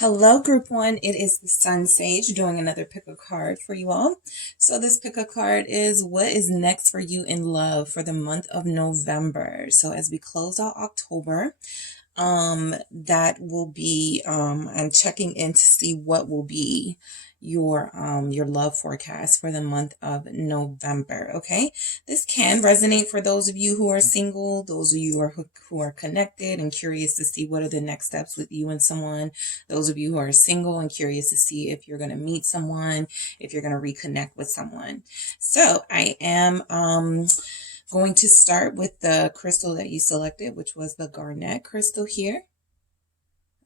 Hello, Group 1. It is the SunSage doing another pick a card for you all. So this pick a card is what is next for you in love for the month of November. So as we close out October, that will be, I'm checking in to see what will be your love forecast for the month of November. Okay, this can resonate for those of you who are single, those of you who are connected and curious to see what are the next steps with you and someone, those of you who are single and curious to see if you're going to meet someone, if you're going to reconnect with someone. So I am going to start with the crystal that you selected, which was the garnet crystal here.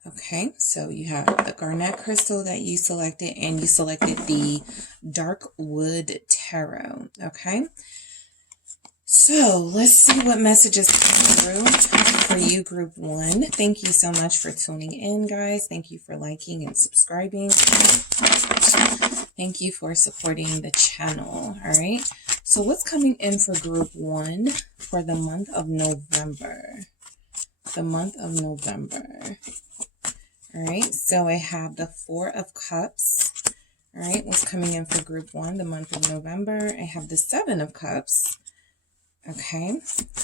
Okay, so you have the garnet crystal that you selected, and you selected the dark wood tarot. Okay, so let's see what messages come through for you, Group 1. Thank you so much for tuning in, guys. Thank you for liking and subscribing. Thank you for supporting the channel. All right, so what's coming in for Group 1 for the month of November? The month of November. All right, so I have the Four of Cups. All right, what's coming in for Group 1, the month of November? I have the Seven of Cups. Okay,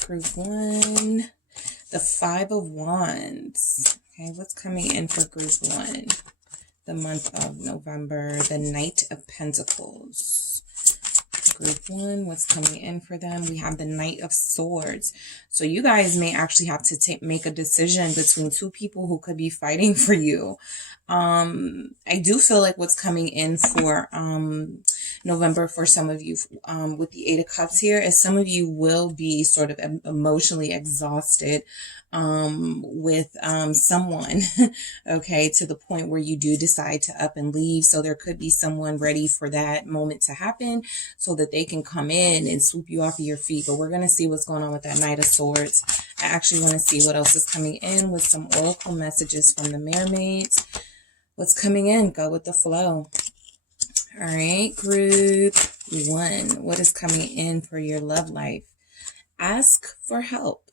Group 1, the Five of Wands. Okay, what's coming in for Group 1, the month of November? The Knight of Pentacles. Group 1, what's coming in for them? We have the Knight of Swords. So you guys may actually have to make a decision between two people who could be fighting for you. I do feel like what's coming in for November for some of you with the Eight of Cups here is some of you will be sort of emotionally exhausted with someone, okay, to the point where you do decide to up and leave. So there could be someone ready for that moment to happen so that they can come in and swoop you off of your feet. But we're going to see what's going on with that Knight of Swords. I actually want to see what else is coming in with some oracle messages from the mermaids. What's coming in? Go with the flow. All right, Group 1, what is coming in for your love life? Ask for help.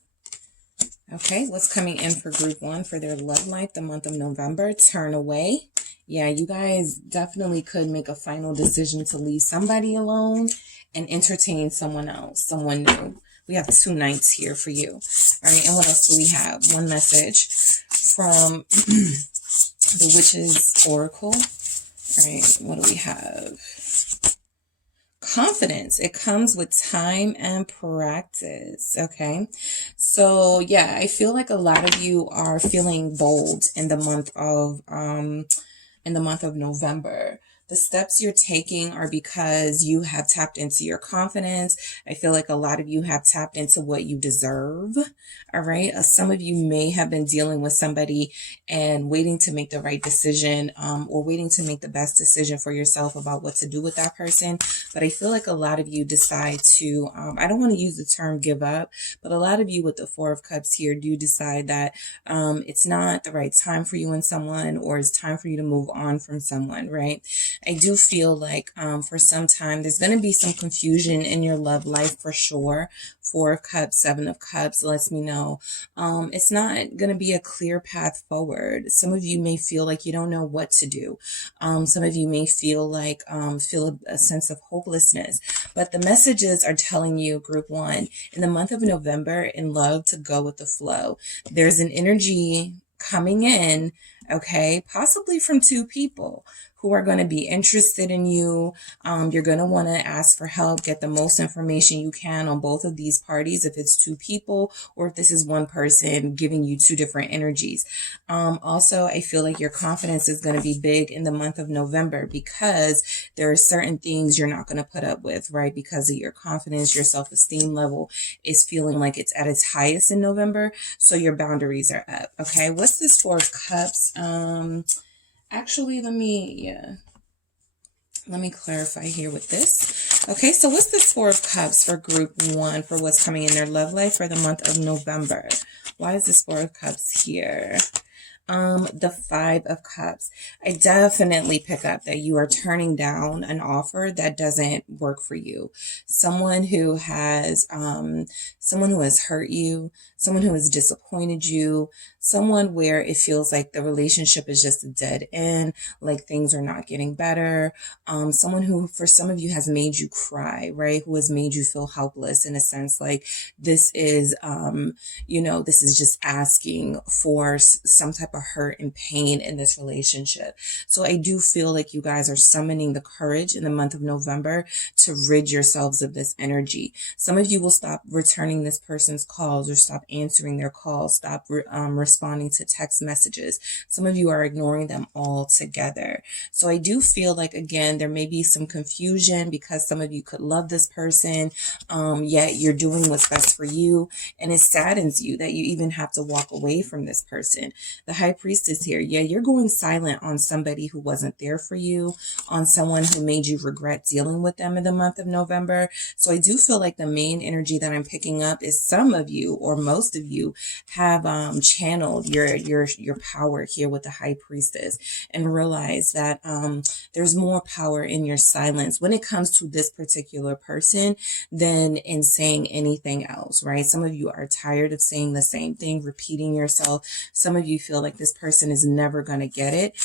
Okay, what's coming in for Group 1 for their love life the month of November? Turn away. Yeah, you guys definitely could make a final decision to leave somebody alone and entertain someone else, someone new. We have two knights here for you. All right, and what else do we have? One message from the Witch's Oracle. All right, what do we have? Confidence. It comes with time and practice. Okay. So yeah, I feel like a lot of you are feeling bold in the month of November. The steps you're taking are because you have tapped into your confidence. I feel like a lot of you have tapped into what you deserve. All right. Some of you may have been dealing with somebody and waiting to make the right decision, or waiting to make the best decision for yourself about what to do with that person. But I feel like a lot of you decide to, I don't want to use the term give up, but a lot of you with the Four of Cups here do decide that it's not the right time for you and someone, or it's time for you to move on from someone, right? I do feel like for some time there's going to be some confusion in your love life for sure. Four of Cups, Seven of Cups lets me know it's not going to be a clear path forward. Some of you may feel like you don't know what to do. Some of you may feel like feel a sense of hopelessness. But the messages are telling you, Group 1, in the month of November, in love, to go with the flow. There's an energy coming in, okay, possibly from two people who are going to be interested in you. You're going to want to ask for help, get the most information you can on both of these parties, if it's two people or if this is one person giving you two different energies. Also, I feel like your confidence is going to be big in the month of November because there are certain things you're not going to put up with, right? Because of your confidence, your self-esteem level is feeling like it's at its highest in November. So your boundaries are up. Okay. What's this Four of Cups? Actually, let me clarify here with this. Okay, so what's this Four of Cups for Group 1 for what's coming in their love life for the month of November? Why is this Four of Cups here? The Five of Cups. I definitely pick up that you are turning down an offer that doesn't work for you. Someone who has hurt you, someone who has disappointed you, someone where it feels like the relationship is just a dead end, like things are not getting better. Someone who, for some of you, has made you cry, right? Who has made you feel helpless in a sense, like this is, this is just asking for some type of hurt and pain in this relationship. So I do feel like you guys are summoning the courage in the month of November to rid yourselves of this energy. Some of you will stop returning this person's calls or stop answering their calls, stop responding to text messages. Some of you are ignoring them altogether. So I do feel like, again, there may be some confusion because some of you could love this person, yet you're doing what's best for you. And it saddens you that you even have to walk away from this person. The High Priestess here. Yeah, you're going silent on somebody who wasn't there for you, on someone who made you regret dealing with them in the month of November. So I do feel like the main energy that I'm picking up is some of you, or most of you, have channeled your power here with the High Priestess and realize that there's more power in your silence when it comes to this particular person than in saying anything else, right? Some of you are tired of saying the same thing, repeating yourself. Some of you feel like this person is never going to get it.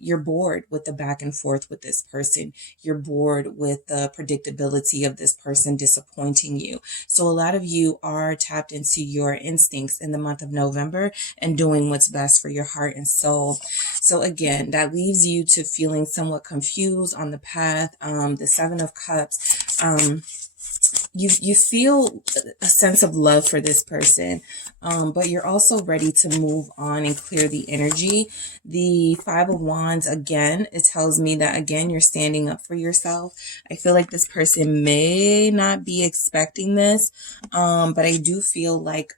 You're bored with the back and forth with this person. You're bored with the predictability of this person disappointing you. So a lot of you are tapped into your instincts in the month of November and doing what's best for your heart and soul. So again, that leaves you to feeling somewhat confused on the path. The Seven of Cups. You feel a sense of love for this person, but you're also ready to move on and clear the energy. The Five of Wands, again, it tells me that, again, you're standing up for yourself. I feel like this person may not be expecting this, but I do feel like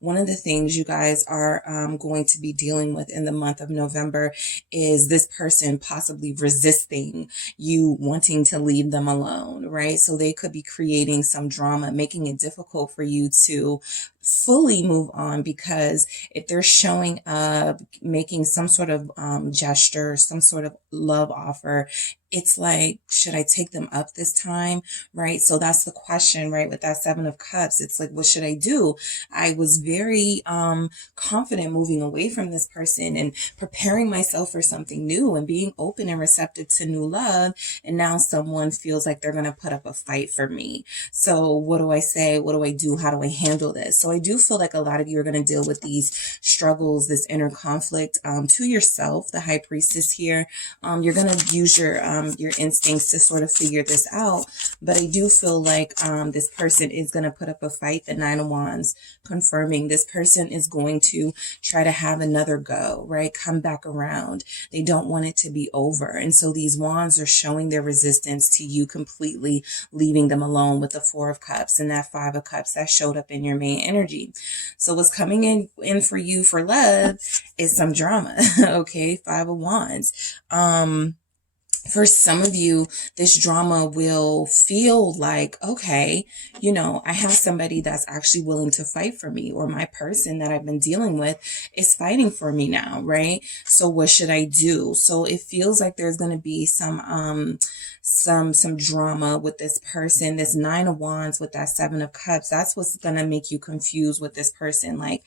one of the things you guys are going to be dealing with in the month of November is this person possibly resisting you wanting to leave them alone, right? So they could be creating some drama, making it difficult for you to fully move on, because if they're showing up, making some sort of gesture, some sort of love offer, it's like, should I take them up this time, right? So that's the question, right? With that Seven of Cups, it's like, what should I do? I was very confident moving away from this person and preparing myself for something new and being open and receptive to new love. And now someone feels like they're going to put up a fight for me. So what do I say? What do I do? How do I handle this? So I do feel like a lot of you are going to deal with these struggles, this inner conflict to yourself, the High Priestess here. You're going to use your instincts to sort of figure this out. But I do feel like this person is going to put up a fight. The Nine of Wands confirming this person is going to try to have another go, right? Come back around. They don't want it to be over. And so these wands are showing their resistance to you completely leaving them alone with the Four of Cups and that Five of Cups that showed up in your main energy. So what's coming in for you for love is some drama. Okay. Five of Wands. For some of you, this drama will feel like, okay, I have somebody that's actually willing to fight for me, or my person that I've been dealing with is fighting for me now, right? So what should I do? So it feels like there's going to be some drama with this person. This Nine of Wands with that Seven of Cups, that's what's going to make you confused with this person. Like,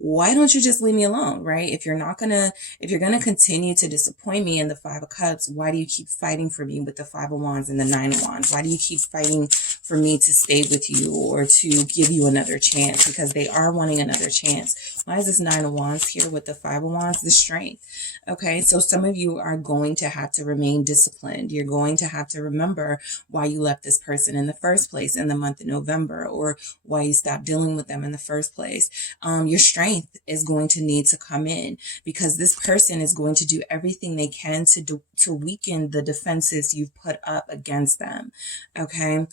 why don't you just leave me alone, right? If you're going to continue to disappoint me in the Five of Cups, why do you keep fighting for me with the Five of Wands and the Nine of Wands? Why do you keep fighting for me to stay with you or to give you another chance? Because they are wanting another chance. Why is this Nine of Wands here with the Five of Wands? The strength. Okay, so some of you are going to have to remain disciplined. You're going to have to remember why you left this person in the first place in the month of November, or why you stopped dealing with them in the first place. Your strength is going to need to come in, because this person is going to do everything they can to weaken the defenses you've put up against them. Okay.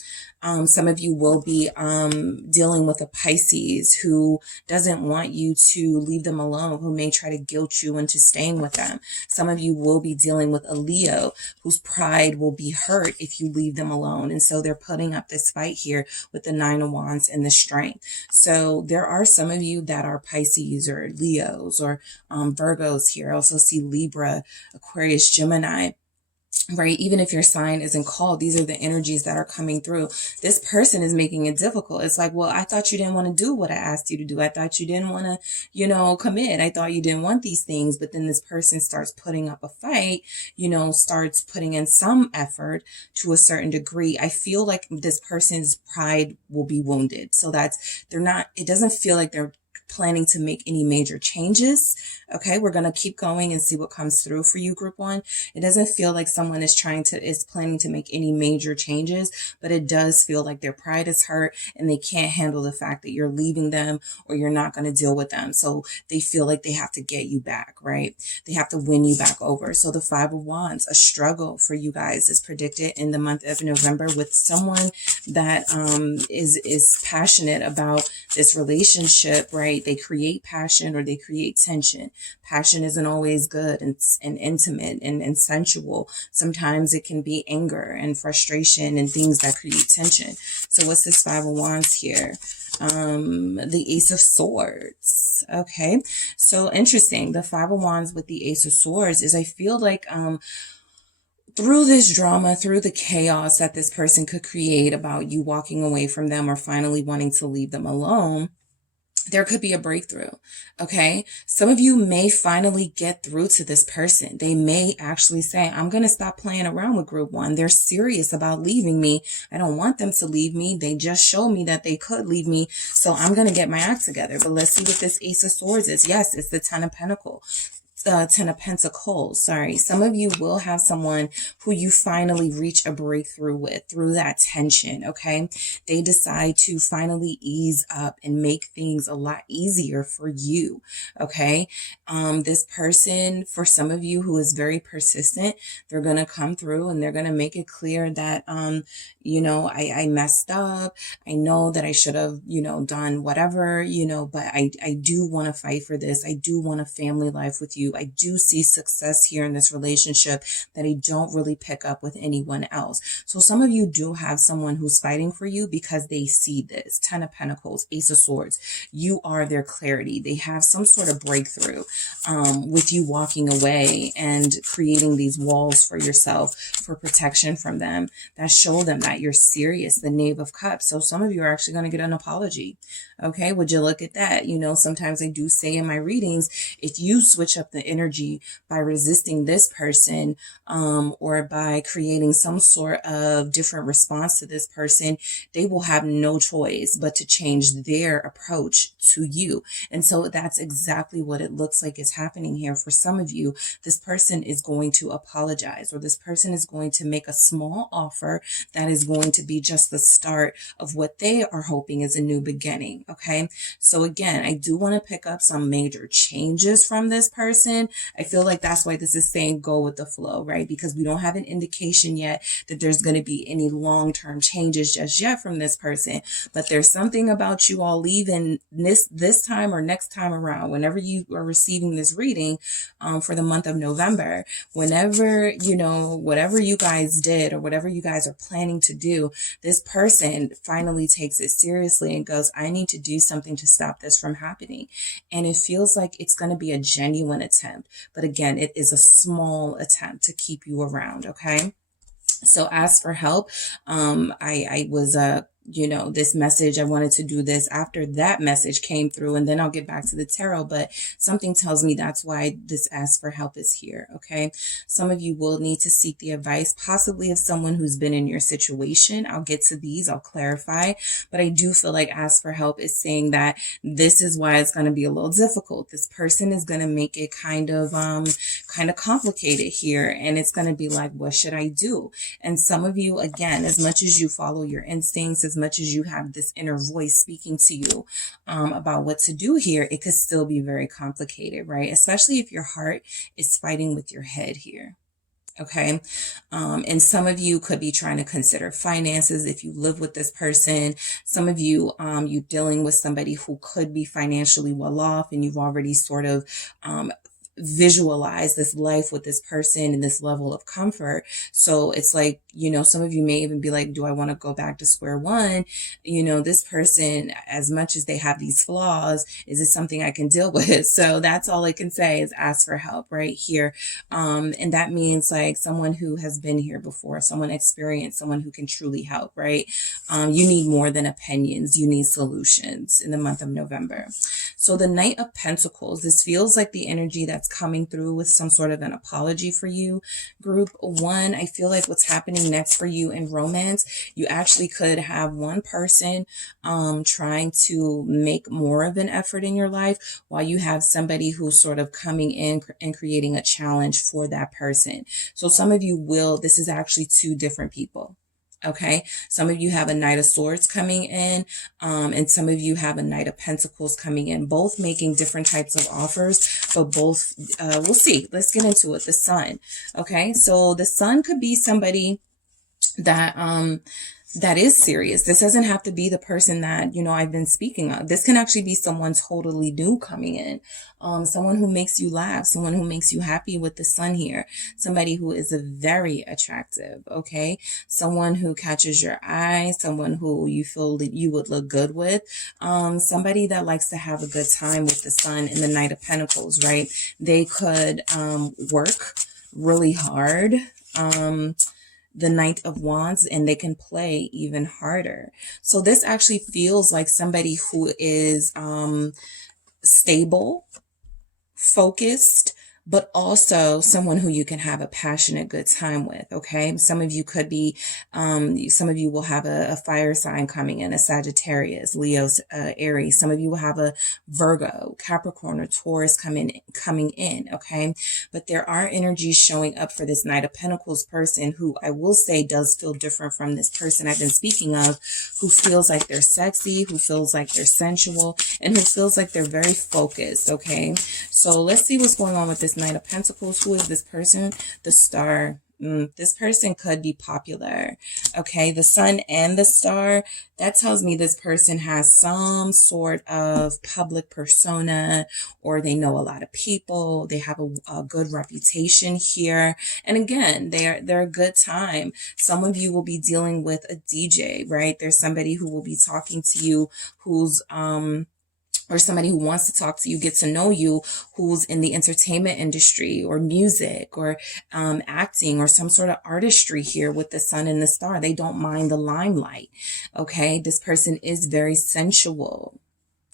Some of you will be dealing with a Pisces who doesn't want you to leave them alone, who may try to guilt you into staying with them. Some of you will be dealing with a Leo whose pride will be hurt if you leave them alone. And so they're putting up this fight here with the Nine of Wands and the Strength. So there are some of you that are Pisces or Leos or Virgos here. I also see Libra, Aquarius, Gemini. Right? Even if your sign isn't called, these are the energies that are coming through. This person is making it difficult. It's like, well, I thought you didn't want to do what I asked you to do. I thought you didn't want to, commit. I thought you didn't want these things. But then this person starts putting up a fight, starts putting in some effort to a certain degree. I feel like this person's pride will be wounded. So it doesn't feel like they're planning to make any major changes. Okay, we're going to keep going and see what comes through for you, group one. It doesn't feel like someone is planning to make any major changes, but it does feel like their pride is hurt and they can't handle the fact that you're leaving them or you're not going to deal with them. So they feel like they have to get you back, right? They have to win you back over. So the Five of Wands, a struggle for you guys is predicted in the month of November with someone that is passionate about this relationship, right? They create passion or they create tension. Passion isn't always good and intimate and sensual. Sometimes it can be anger and frustration and things that create tension. So what's this Five of Wands here? The Ace of Swords. Okay. So interesting. The Five of Wands with the Ace of Swords is, I feel like, through this drama, through the chaos that this person could create about you walking away from them or finally wanting to leave them alone, there could be a breakthrough. Okay. Some of you may finally get through to this person. They may actually say, I'm going to stop playing around with group one. They're serious about leaving me. I don't want them to leave me. They just showed me that they could leave me. So I'm going to get my act together. But let's see what this Ace of Swords is. Yes, it's the Ten of Pentacles. Ten of Pentacles, sorry. Some of you will have someone who you finally reach a breakthrough with through that tension, okay? They decide to finally ease up and make things a lot easier for you, okay? This person, for some of you who is very persistent, they're going to come through and they're going to make it clear that, I messed up. I know that I should have, done whatever, but I do want to fight for this. I do want a family life with you. I do see success here in this relationship that I don't really pick up with anyone else. So some of you do have someone who's fighting for you because they see this. Ten of Pentacles, Ace of Swords. You are their clarity. They have some sort of breakthrough with you walking away and creating these walls for yourself for protection from them that show them that you're serious. The Knave of Cups. So some of you are actually going to get an apology. Okay, would you look at that? Sometimes I do say in my readings, if you switch up the energy by resisting this person or by creating some sort of different response to this person, they will have no choice but to change their approach to you. And so that's exactly what it looks like is happening here. For some of you, this person is going to apologize, or this person is going to make a small offer that is going to be just the start of what they are hoping is a new beginning. Okay. So again, I do want to pick up some major changes from this person. I feel like that's why this is saying go with the flow, right? Because we don't have an indication yet that there's going to be any long-term changes just yet from this person. But there's something about you all leaving this time or next time around, whenever you are receiving this reading for the month of November, whenever, whatever you guys did or whatever you guys are planning to do, this person finally takes it seriously and goes, I need to do something to stop this from happening. And it feels like it's going to be a genuine attempt. But again, it is a small attempt to keep you around. Okay. So ask for help. I was, this message, I wanted to do this after that message came through, and then I'll get back to the tarot, but something tells me that's why this ask for help is here. Okay. Some of you will need to seek the advice, possibly of someone who's been in your situation. I'll get to these, I'll clarify, but I do feel like ask for help is saying that this is why it's going to be a little difficult. This person is going to make it kind of complicated here. And it's going to be like, what should I do? And some of you, again, as much as you follow your instincts, as much as you have this inner voice speaking to you about what to do here, it could still be very complicated, right? Especially if your heart is fighting with your head here. Okay. And some of you could be trying to consider finances if you live with this person. Some of you, you dealing with somebody who could be financially well off, and you've already sort of, visualize this life with this person and this level of comfort. So it's like, you know, some of you may even be like, do I want to go back to square one? You know, this person, as much as they have these flaws, is it something I can deal with? So that's all I can say is ask for help right here. And that means like someone who has been here before, someone experienced, someone who can truly help, right? You need more than opinions. You need solutions in the month of November. So the Knight of Pentacles, this feels like the energy that's coming through with some sort of an apology for you. Group one, I feel like what's happening next for you in romance, you actually could have one person trying to make more of an effort in your life, while you have somebody who's sort of coming in and creating a challenge for that person. So some of you will, this is actually two different people. Okay, some of you have a Knight of Swords coming in, and some of you have a Knight of Pentacles coming in, both making different types of offers, but both, we'll see. Let's get into it. The Sun. Okay, so the Sun could be somebody that, that is serious. This doesn't have to be the person that, you know, I've been speaking of. This can actually be someone totally new coming in. Someone who makes you laugh, someone who makes you happy with the Sun here. Somebody who is very attractive, okay? Someone who catches your eye, someone who you feel that you would look good with. Somebody that likes to have a good time with the Sun and the Knight of Pentacles, right? They could work really hard. The Knight of Wands, and they can play even harder. So this actually feels like somebody who is stable, focused, but also someone who you can have a passionate, good time with, okay? Some of you could be, some of you will have a fire sign coming in, a Sagittarius, Leo, Aries. Some of you will have a Virgo, Capricorn, or Taurus coming in, okay? But there are energies showing up for this Knight of Pentacles person who I will say does feel different from this person I've been speaking of, who feels like they're sexy, who feels like they're sensual, and who feels like they're very focused, okay? So let's see what's going on with this Knight of Pentacles. Who is this person? The Star. This person could be popular. Okay, the Sun and the Star. That tells me this person has some sort of public persona, or they know a lot of people. They have a good reputation here. And again, they're a good time. Some of you will be dealing with a DJ, right? There's somebody who will be talking to you who's or somebody who wants to talk to you, get to know you, who's in the entertainment industry or music or acting or some sort of artistry here with the Sun and the Star. They don't mind the limelight. Okay, this person is very sensual.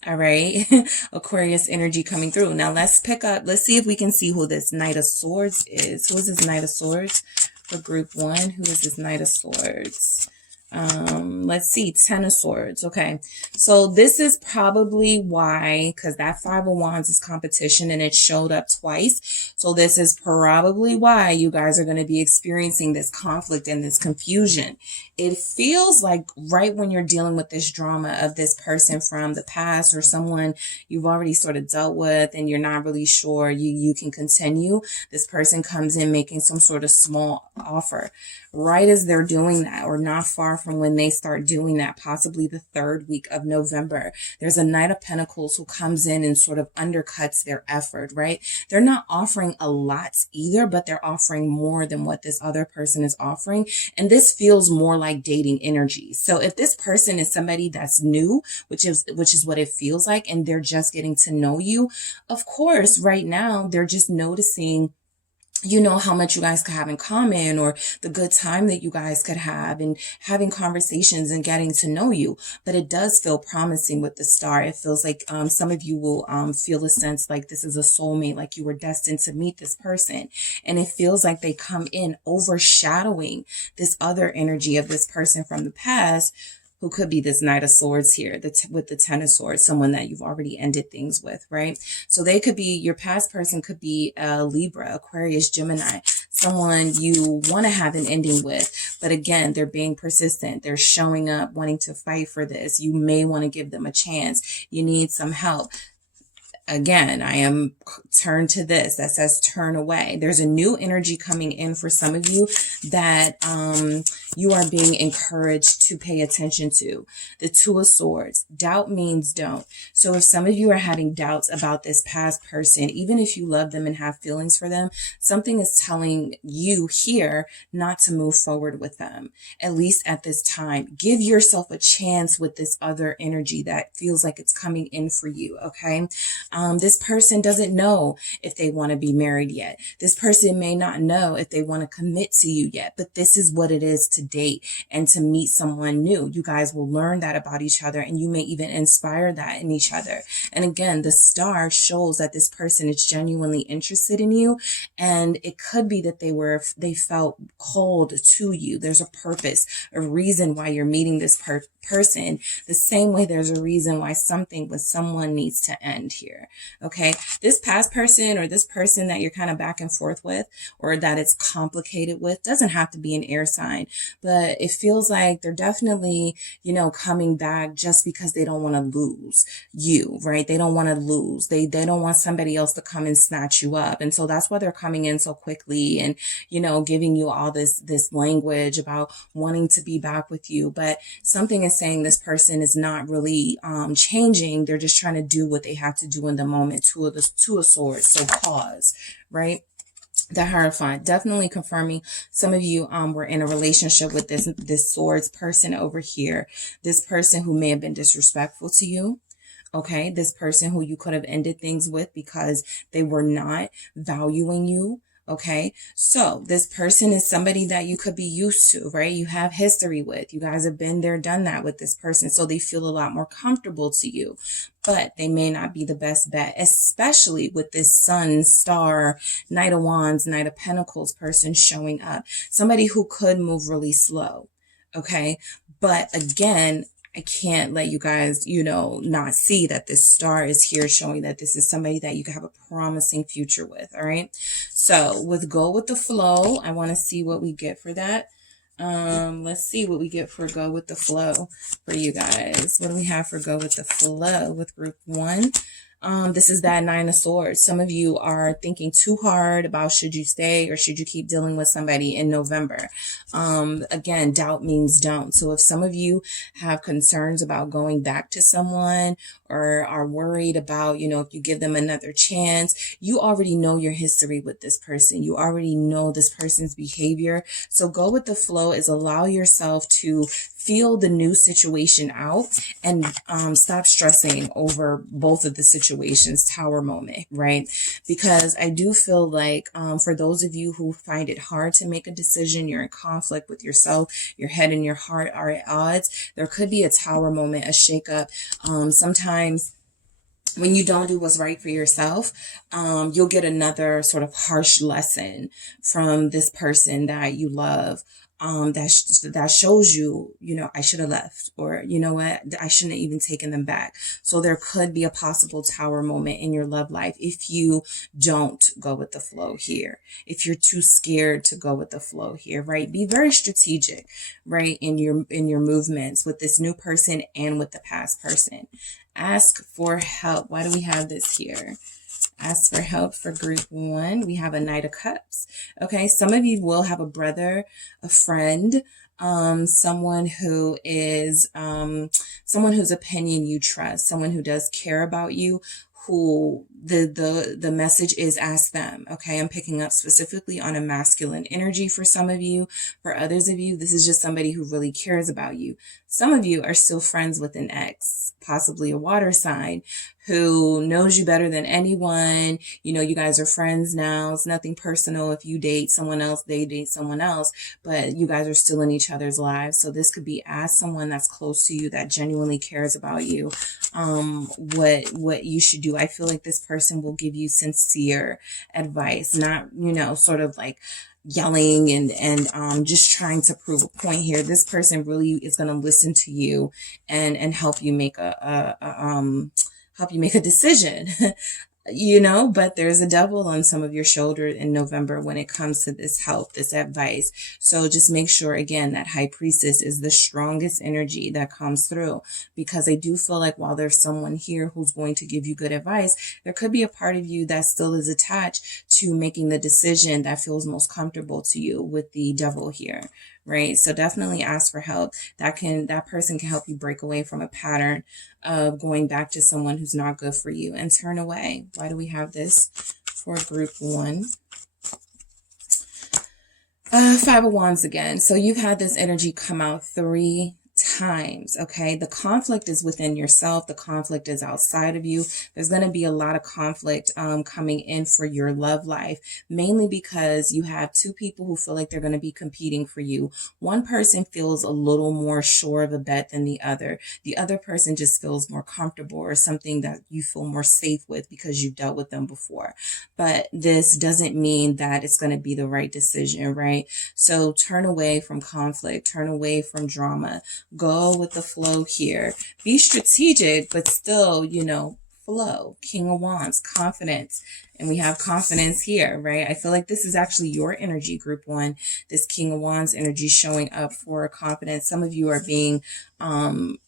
All right, Aquarius energy coming through. Now let's see if we can see who this Knight of Swords is. Who is this Knight of Swords for group one? Who is this Knight of Swords? Let's see, Ten of Swords. Okay, so this is probably why, because that Five of Wands is competition and it showed up twice. So this is probably why you guys are going to be experiencing this conflict and this confusion. It feels like right when you're dealing with this drama of this person from the past or someone you've already sort of dealt with and you're not really sure you can continue, this person comes in making some sort of small offer. Right as they're doing that, or not far from when they start doing that, possibly the third week of November, there's a Knight of Pentacles who comes in and sort of undercuts their effort, right? They're not offering a lot either, but they're offering more than what this other person is offering. And this feels more like dating energy. So if this person is somebody that's new, which is what it feels like, and they're just getting to know you, of course, right now, they're just noticing, you know, how much you guys could have in common, or the good time that you guys could have, and having conversations and getting to know you. But it does feel promising with the Star. It feels like some of you will feel a sense like this is a soulmate, like you were destined to meet this person. And it feels like they come in overshadowing this other energy of this person from the past, who could be this Knight of Swords here, with the Ten of Swords, someone that you've already ended things with, right? So they could be, your past person could be Libra, Aquarius, Gemini, someone you want to have an ending with. But again, they're being persistent. They're showing up, wanting to fight for this. You may want to give them a chance. You need some help. Again, I am turned to this that says turn away. There's a new energy coming in for some of you that you are being encouraged to pay attention to. The Two of Swords. Doubt means don't. So if some of you are having doubts about this past person, even if you love them and have feelings for them, something is telling you here not to move forward with them, at least at this time. Give yourself a chance with this other energy that feels like it's coming in for you, okay? This person doesn't know if they want to be married yet. This person may not know if they want to commit to you yet, but this is what it is to date and to meet someone new. You guys will learn that about each other, and you may even inspire that in each other. And again, the star shows that this person is genuinely interested in you, and it could be that they felt cold to you. There's a purpose, a reason why you're meeting this person, the same way there's a reason why something with someone needs to end here. Okay, this past person or this person that you're kind of back and forth with, or that it's complicated with, doesn't have to be an air sign, but it feels like they're definitely, you know, coming back just because they don't want to lose you, right? They don't want to lose. They don't want somebody else to come and snatch you up. And so that's why they're coming in so quickly and, you know, giving you all this language about wanting to be back with you. But something is saying this person is not really changing. They're just trying to do what they have to do in the moment. Two of Swords. So pause, right? The Hierophant, definitely confirming some of you were in a relationship with this Swords person over here. This person who may have been disrespectful to you. Okay, this person who you could have ended things with because they were not valuing you. Okay, so this person is somebody that you could be used to, right? You have history with. You guys have been there, done that with this person, so they feel a lot more comfortable to you. But they may not be the best bet, especially with this Sun, Star, Knight of Wands, Knight of Pentacles person showing up. Somebody who could move really slow, okay? But again, I can't let you guys, you know, not see that this star is here showing that this is somebody that you can have a promising future with, all right? So with Go With The Flow, I want to see what we get for that. Let's see what we get for Go With The Flow for you guys. What do we have for Go With The Flow with group 1? This is that Nine of Swords. Some of you are thinking too hard about should you stay or should you keep dealing with somebody in November. Again, doubt means don't. So if some of you have concerns about going back to someone or are worried about, you know, if you give them another chance, you already know your history with this person. You already know this person's behavior. So Go With The Flow is allow yourself to feel the new situation out and stop stressing over both of the situations. Tower moment, right? Because I do feel like for those of you who find it hard to make a decision, you're in conflict with yourself, your head and your heart are at odds, there could be a tower moment, a shakeup. Sometimes when you don't do what's right for yourself, you'll get another sort of harsh lesson from this person that you love. That shows you, you know, I should have left, or you know what, I shouldn't have even taken them back. So there could be a possible tower moment in your love life if you don't go with the flow here. If you're too scared to go with the flow here, right? Be very strategic, right, in your movements with this new person and with the past person. Ask for help. Why do we have this here? Ask for help for group 1. We have a Knight of Cups. Okay, some of you will have a brother, a friend, someone who is someone whose opinion you trust, someone who does care about you, who the message is ask them. Okay, I'm picking up specifically on a masculine energy for some of you. For others of you, this is just somebody who really cares about you. Some of you are still friends with an ex, possibly a water sign, who knows you better than anyone. You know, you guys are friends now. It's nothing personal if you date someone else, they date someone else, but you guys are still in each other's lives. So this could be ask someone that's close to you that genuinely cares about you, what you should do. I feel like this person will give you sincere advice, not, you know, sort of like yelling and just trying to prove a point here. This person really is going to listen to you and help you make a decision. you know, but there's a devil on some of your shoulder in November when it comes to this help, this advice. So just make sure, again, that High Priestess is the strongest energy that comes through, because I do feel like while there's someone here who's going to give you good advice, there could be a part of you that still is attached to making the decision that feels most comfortable to you with the devil here. Right. So definitely ask for help. That person can help you break away from a pattern of going back to someone who's not good for you, and turn away. Why do we have this for group 1? Five of Wands again. So you've had this energy come out 3 times. Okay. The conflict is within yourself. The conflict is outside of you. There's going to be a lot of conflict coming in for your love life, mainly because you have 2 people who feel like they're going to be competing for you. One person feels a little more sure of a bet than the other. The other person just feels more comfortable, or something that you feel more safe with because you've dealt with them before. But this doesn't mean that it's going to be the right decision, right? So turn away from conflict, turn away from drama. Go with the flow here. Be strategic, but still, you know, flow. King of Wands, confidence. And we have confidence here, right? I feel like this is actually your energy, group 1. This King of Wands energy showing up for confidence. Some of you are being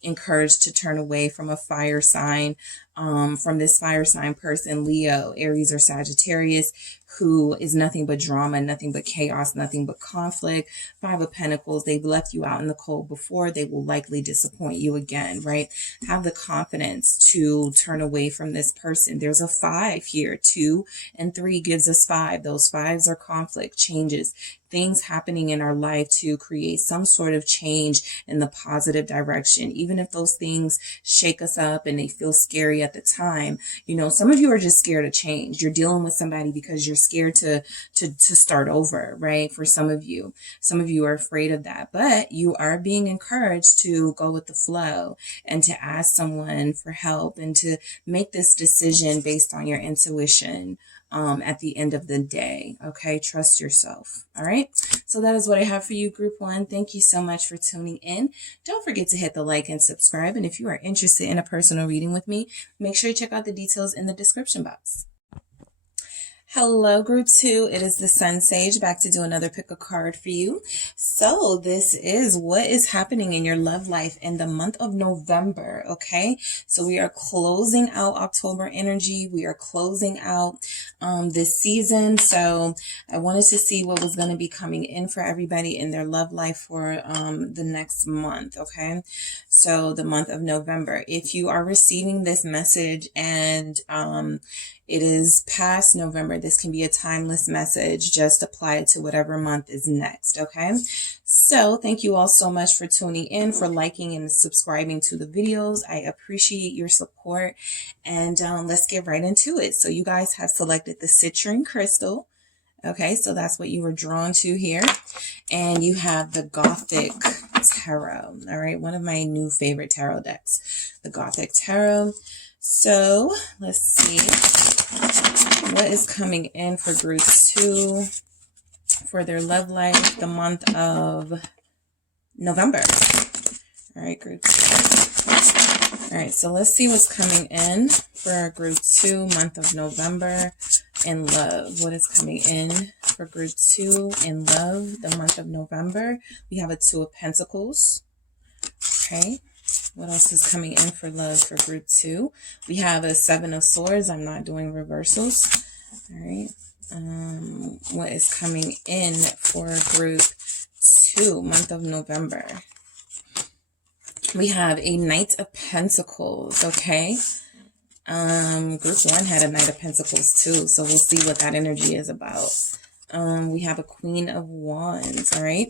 encouraged to turn away from a fire sign, from this fire sign person, Leo, Aries, or Sagittarius, who is nothing but drama, nothing but chaos, nothing but conflict. 5 of Pentacles, they've left you out in the cold before. They will likely disappoint you again, right? Have the confidence to turn away from this person. There's a 5 here. 2 and 3 gives us 5. Those 5s are conflict, changes, things happening in our life to create some sort of change in the positive direction. Even if those things shake us up and they feel scary at the time, you know, some of you are just scared of change. You're dealing with somebody because you're scared to start over, right? For some of you are afraid of that, but you are being encouraged to go with the flow and to ask someone for help and to make this decision based on your intuition. At the end of the day. Okay. Trust yourself. All right. So that is what I have for you, group 1. Thank you so much for tuning in. Don't forget to hit the like and subscribe. And if you are interested in a personal reading with me, make sure you check out the details in the description box. Hello, group 2. It is the SunSage, back to do another pick a card for you. So this is what is happening in your love life in the month of November. Okay. So we are closing out October energy. We are closing out this season. So I wanted to see what was going to be coming in for everybody in their love life for the next month. Okay. So the month of November. If you are receiving this message and it is past November, this can be a timeless message. Just apply it to whatever month is next, okay? So thank you all so much for tuning in, for liking and subscribing to the videos. I appreciate your support, and let's get right into it. So you guys have selected the citrine crystal. Okay, so that's what you were drawn to here. And you have the Gothic Tarot. All right, one of my new favorite tarot decks, the Gothic Tarot. So let's see what is coming in for group 2 for their love life, the month of November. All right, group 2. All right, so let's see what's coming in for group 2, month of November in love. What is coming in for group 2 in love, the month of November? We have a 2 of Pentacles. Okay. What else is coming in for love for group 2? We have a 7 of Swords. I'm not doing reversals. All right. What is coming in for group 2, month of November? We have a Knight of Pentacles. Okay. Group 1 had a Knight of Pentacles too. So we'll see what that energy is about. We have a Queen of Wands. All right.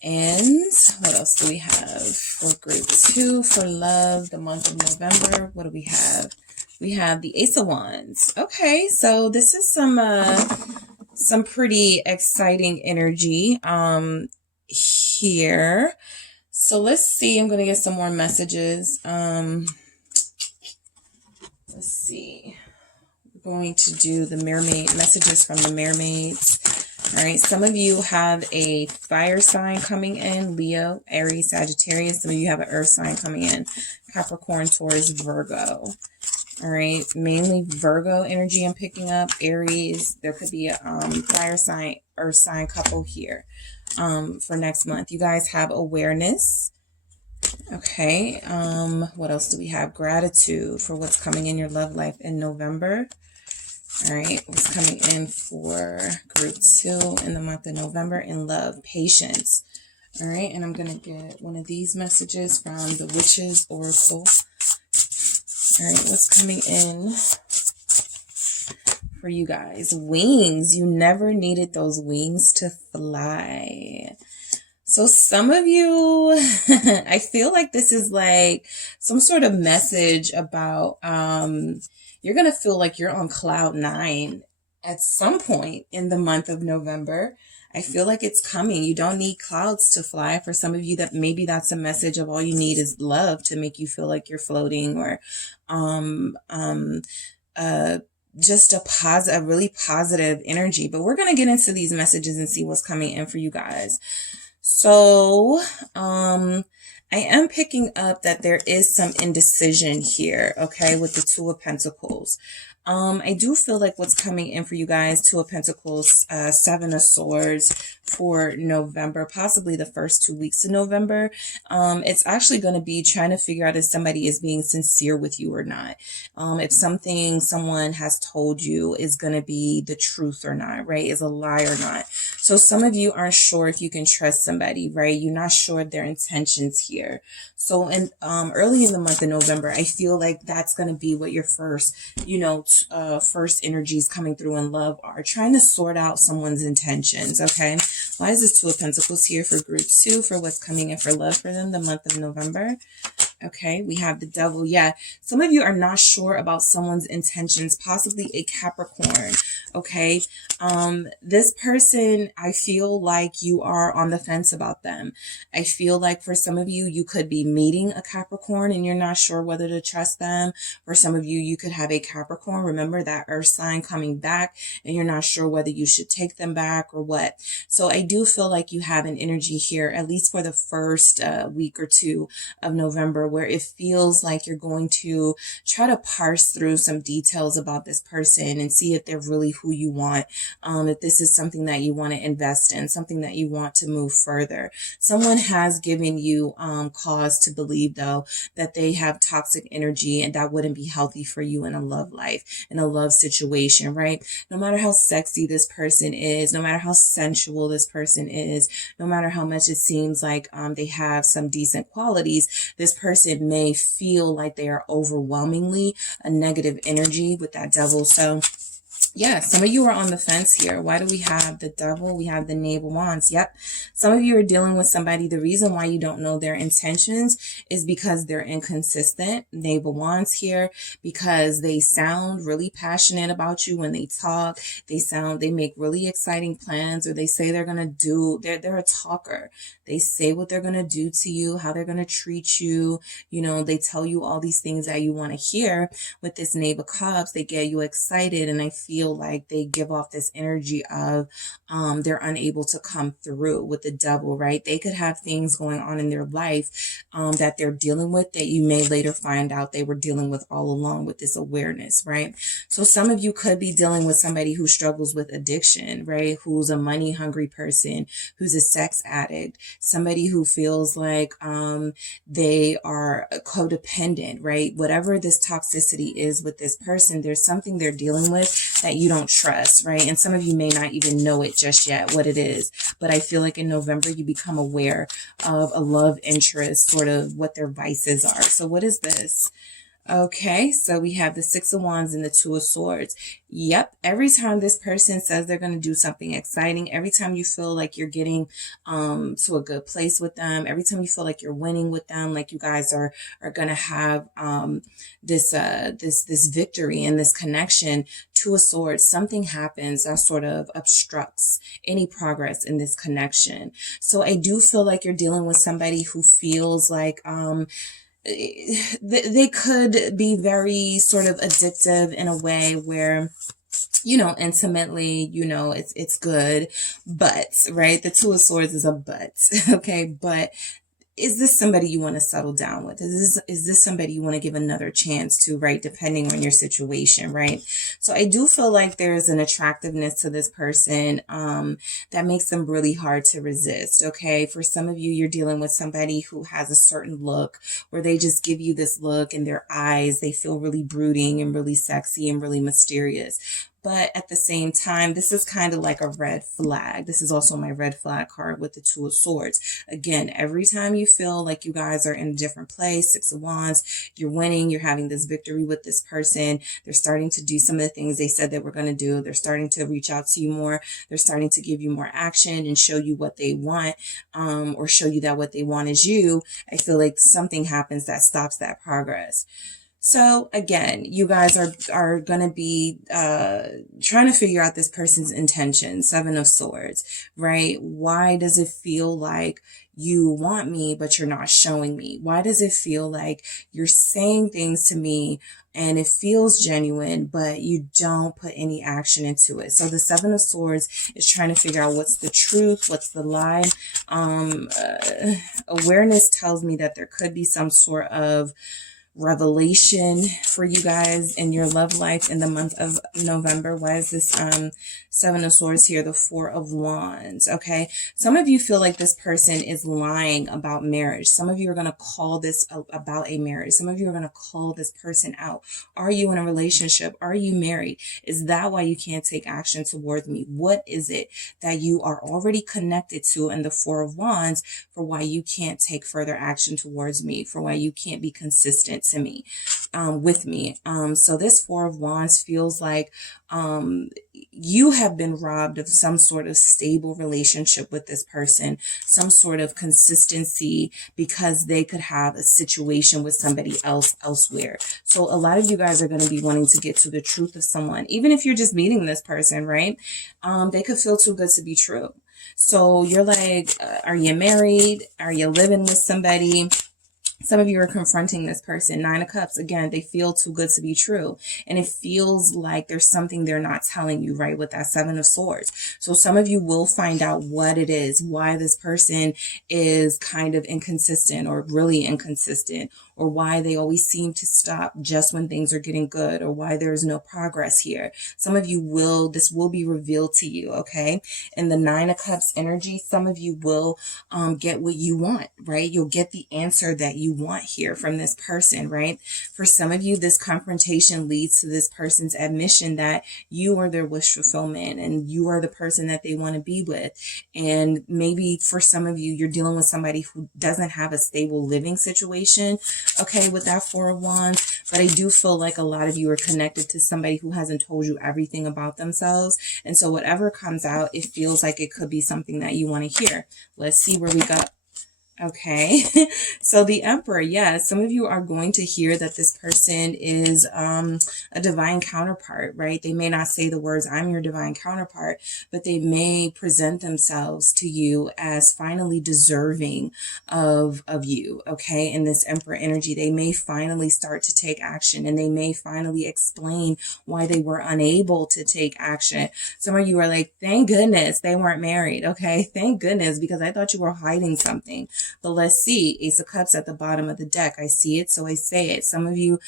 And what else do we have for group 2 for love, the month of November? What do we have? We have the Ace of Wands. Okay, so this is some pretty exciting energy here. So let's see. I'm going to get some more messages. Let's see. We're going to do the mermaid messages from the mermaids. All right, some of you have a fire sign coming in, Leo, Aries, Sagittarius. Some of you have an earth sign coming in, Capricorn, Taurus, Virgo. All right, mainly Virgo energy I'm picking up. Aries, there could be a fire sign, earth sign couple here for next month. You guys have awareness. Okay, what else do we have? Gratitude for what's coming in your love life in November. All right, what's coming in for group 2 in the month of November in love? Patience. All right, and I'm going to get one of these messages from the Witches Oracle. All right, what's coming in for you guys? Wings. You never needed those wings to fly. So some of you, I feel like this is like some sort of message about, you're going to feel like you're on cloud 9 at some point in the month of November. I feel like it's coming. You don't need clouds to fly. For some of you, that maybe that's a message of all you need is love to make you feel like you're floating, or, just a really positive energy. But we're going to get into these messages and see what's coming in for you guys. So, I am picking up that there is some indecision here, okay, with the Two of Pentacles. I do feel like what's coming in for you guys, Two of Pentacles, Seven of Swords for November, possibly the first 2 weeks of November. It's actually going to be trying to figure out if somebody is being sincere with you or not. If something someone has told you is going to be the truth or not, right? Is a lie or not. So some of you aren't sure if you can trust somebody, right? You're not sure of their intentions here. So in early in the month of November, I feel like that's going to be what your first, first energies coming through in love are, trying to sort out someone's intentions, okay? Why is this Two of Pentacles here for group 2 for what's coming in for love for them the month of November? Okay, we have the Devil. Yeah, some of you are not sure about someone's intentions, possibly a Capricorn. Okay, this person, I feel like you are on the fence about them. I feel like for some of you, you could be meeting a Capricorn and you're not sure whether to trust them. For some of you, you could have a Capricorn, remember that earth sign coming back, and you're not sure whether you should take them back or what. So I do feel like you have an energy here, at least for the first week or 2 of November, where it feels like you're going to try to parse through some details about this person and see if they're really who you want. If this is something that you want to invest in, something that you want to move further. Someone has given you cause to believe, though, that they have toxic energy and that wouldn't be healthy for you in a love life, in a love situation, right? No matter how sexy this person is, no matter how sensual this person is, no matter how much it seems like they have some decent qualities, this person may feel like they are overwhelmingly a negative energy with that Devil. So yeah, some of you are on the fence here. Why do we have the Devil? We have the Knave of Wands. Yep. Some of you are dealing with somebody. The reason why you don't know their intentions is because they're inconsistent. Knave of Wands here, because they sound really passionate about you when they talk. They make really exciting plans, or they say they're going to do, they're a talker. They say what they're going to do to you, how they're going to treat you. They tell you all these things that you want to hear. With this Knave of Cups, they get you excited, and I feel like they give off this energy of they're unable to come through with the Devil, right? They could have things going on in their life that they're dealing with that you may later find out they were dealing with all along with this awareness, right? So some of you could be dealing with somebody who struggles with addiction, right? Who's a money hungry person, who's a sex addict, somebody who feels like they are codependent, right? Whatever this toxicity is with this person, there's something they're dealing with that you don't trust, right? And some of you may not even know it just yet, what it is. But I feel like in November, you become aware of a love interest, sort of what their vices are. So what is this? Okay, so we have the Six of Wands and the Two of Swords. Yep, every time this person says they're going to do something exciting, every time you feel like you're getting to a good place with them, every time you feel like you're winning with them, like you guys are going to have this victory and this connection, Two of Swords, something happens that sort of obstructs any progress in this connection. So I do feel like you're dealing with somebody who feels like they could be very sort of addictive in a way where, intimately, it's good, but, right? The Two of Swords is a but, okay? But is this somebody you want to settle down with? Is this somebody you want to give another chance to, right? Depending on your situation, right? So I do feel like there's an attractiveness to this person that makes them really hard to resist, okay? For some of you, you're dealing with somebody who has a certain look where they just give you this look in their eyes. They feel really brooding and really sexy and really mysterious. But at the same time, this is kind of like a red flag. This is also my red flag card with the Two of Swords. Again, every time you feel like you guys are in a different place, Six of Wands, you're winning, you're having this victory with this person. They're starting to do some of the things they said they were going to do. They're starting to reach out to you more. They're starting to give you more action and show you what they want, or show you that what they want is you. I feel like something happens that stops that progress. So again, you guys are going to be trying to figure out this person's intention. Seven of Swords, right? Why does it feel like you want me, but you're not showing me? Why does it feel like you're saying things to me and it feels genuine, but you don't put any action into it? So the Seven of Swords is trying to figure out what's the truth, what's the lie. Awareness tells me that there could be some sort of revelation for you guys in your love life in the month of November. Why is this Seven of Swords here? The Four of Wands. Okay, some of you feel like this person is lying about marriage. Some of you are going to call this about a marriage. Some of you are going to call this person out. Are you in a relationship? Are you married? Is that why you can't take action towards me? What is it that you are already connected to in the Four of Wands for why you can't take further action towards me, for why you can't be consistent to me, with me? So this Four of Wands feels like you have been robbed of some sort of stable relationship with this person, some sort of consistency, because they could have a situation with somebody else elsewhere. So a lot of you guys are going to be wanting to get to the truth of someone, even if you're just meeting this person, right? They could feel too good to be true. So you're like, are you married? Are you living with somebody? Some of you are confronting this person. Nine of Cups, again, they feel too good to be true. And it feels like there's something they're not telling you, right, with that Seven of Swords. So some of you will find out what it is, why this person is kind of inconsistent or really inconsistent, or why they always seem to stop just when things are getting good, or why there's no progress here. Some of you this will be revealed to you, okay? In the Nine of Cups energy, some of you will get what you want, right? You'll get the answer that you want here from this person, right? For some of you, this confrontation leads to this person's admission that you are their wish fulfillment and you are the person that they want to be with. And maybe for some of you, you're dealing with somebody who doesn't have a stable living situation, okay, with that Four of Wands. But I do feel like a lot of you are connected to somebody who hasn't told you everything about themselves. And so whatever comes out, it feels like it could be something that you want to hear. Let's see where we got. Okay, so the Emperor, yes, some of you are going to hear that this person is a divine counterpart, right? They may not say the words, I'm your divine counterpart, but they may present themselves to you as finally deserving of you, okay? In this Emperor energy, they may finally start to take action, and they may finally explain why they were unable to take action. Some of you are like, thank goodness they weren't married, okay? Thank goodness, because I thought you were hiding something. But let's see, Ace of Cups at the bottom of the deck. I see it, so I say it. Some of you,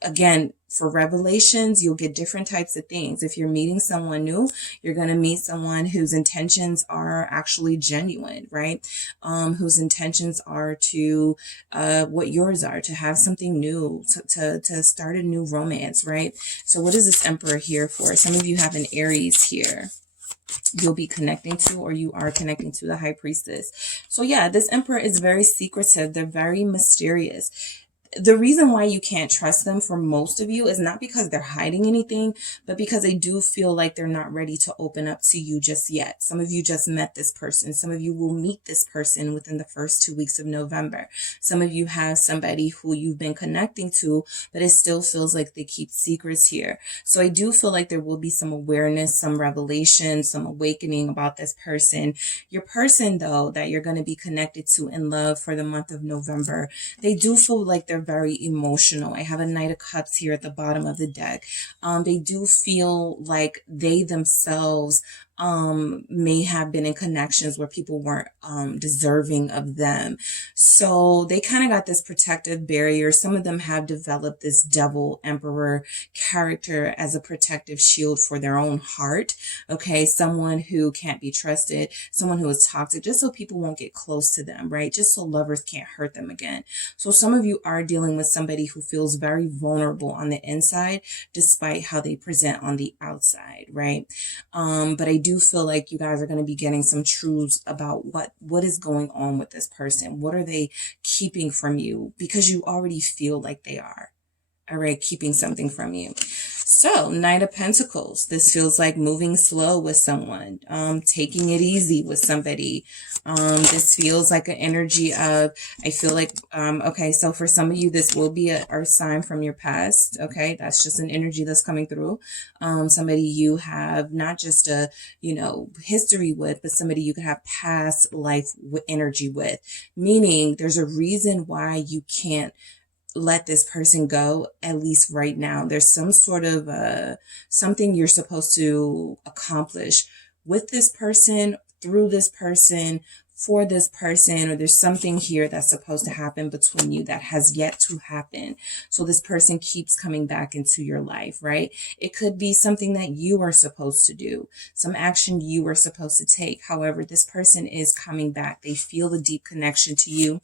again, for revelations, you'll get different types of things. If you're meeting someone new, you're going to meet someone whose intentions are actually genuine, right? Whose intentions are to, what yours are, to have something new, to start a new romance, right? So what is this Emperor here for? Some of you have an Aries here. You'll be connecting to, or you are connecting to, the High Priestess. So yeah, this Emperor is very secretive. They're very mysterious. The reason why you can't trust them for most of you is not because they're hiding anything, but because they do feel like they're not ready to open up to you just yet. Some of you just met this person. Some of you will meet this person within the first 2 weeks of November. Some of you have somebody who you've been connecting to, but it still feels like they keep secrets here. So I do feel like there will be some awareness, some revelation, some awakening about this person. Your person, though, that you're going to be connected to in love for the month of November, they do feel like they're very emotional. I have a Knight of Cups here at the bottom of the deck. They do feel like they themselves may have been in connections where people weren't deserving of them. So they kind of got this protective barrier. Some of them have developed this devil emperor character as a protective shield for their own heart. Okay, someone who can't be trusted, someone who is toxic, just so people won't get close to them, right? Just so lovers can't hurt them again. So some of you are dealing with somebody who feels very vulnerable on the inside, despite how they present on the outside, right? But I do feel like you guys are going to be getting some truths about what is going on with this person. What are they keeping from you? Because you already feel like they are, all right, keeping something from you. So, Knight of Pentacles. This feels like moving slow with someone, taking it easy with somebody. This feels like an energy of, I feel like, okay, so for some of you, this will be a earth sign from your past. Okay, that's just an energy that's coming through. Somebody you have not just a, history with, but somebody you could have past life energy with, meaning there's a reason why you can't let this person go, at least right now. There's some sort of something you're supposed to accomplish with this person, through this person, for this person, or there's something here that's supposed to happen between you that has yet to happen. So this person keeps coming back into your life, right? It could be something that you are supposed to do, some action you were supposed to take. However, this person is coming back. They feel the deep connection to you.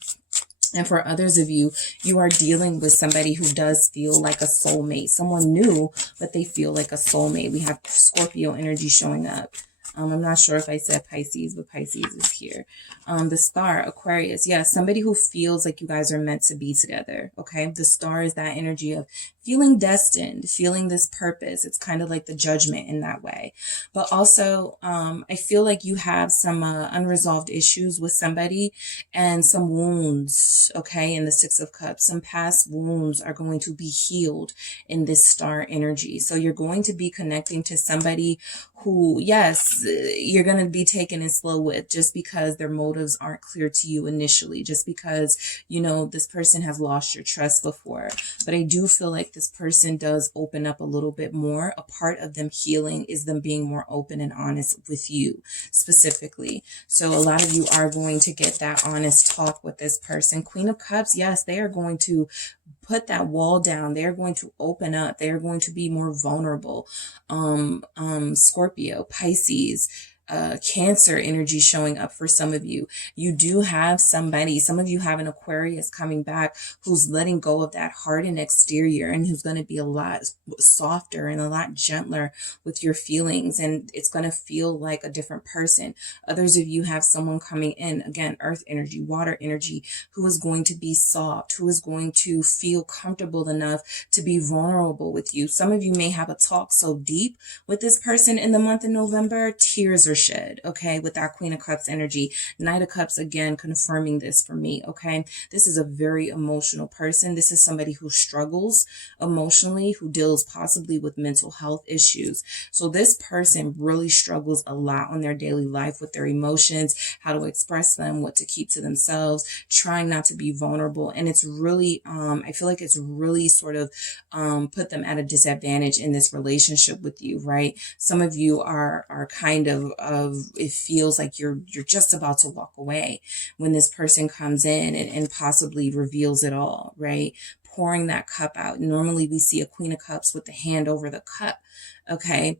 And for others of you, you are dealing with somebody who does feel like a soulmate, someone new, but they feel like a soulmate. We have Scorpio energy showing up. I'm not sure if I said Pisces, but Pisces is here. The star, Aquarius. Yeah, somebody who feels like you guys are meant to be together. Okay. The star is that energy of feeling destined, feeling this purpose. It's kind of like the judgment in that way. But also, I feel like you have some unresolved issues with somebody and some wounds. Okay. In the Six of Cups, some past wounds are going to be healed in this star energy. So you're going to be connecting to somebody who, yes, you're going to be taken it slow with, just because their motives aren't clear to you initially, just because, this person has lost your trust before. But I do feel like this person does open up a little bit more. A part of them healing is them being more open and honest with you specifically. So a lot of you are going to get that honest talk with this person. Queen of Cups, yes, they are going to put that wall down. They're going to open up. They're going to be more vulnerable. Scorpio, Pisces, Cancer energy showing up for some of you. You do have somebody, some of you have an Aquarius coming back who's letting go of that hardened exterior and who's going to be a lot softer and a lot gentler with your feelings, and it's going to feel like a different person. Others of you have someone coming in, again, earth energy, water energy, who is going to be soft, who is going to feel comfortable enough to be vulnerable with you. Some of you may have a talk so deep with this person in the month of November, tears are shed, okay, with our Queen of Cups energy. Knight of Cups, again, confirming this for me, okay? This is a very emotional person. This is somebody who struggles emotionally, who deals possibly with mental health issues. So this person really struggles a lot on their daily life with their emotions, how to express them, what to keep to themselves, trying not to be vulnerable. And it's really, I feel like it's really sort of put them at a disadvantage in this relationship with you, right? Some of you are kind of it feels like you're just about to walk away when this person comes in and possibly reveals it all, right? Pouring that cup out. Normally we see a Queen of Cups with the hand over the cup, okay?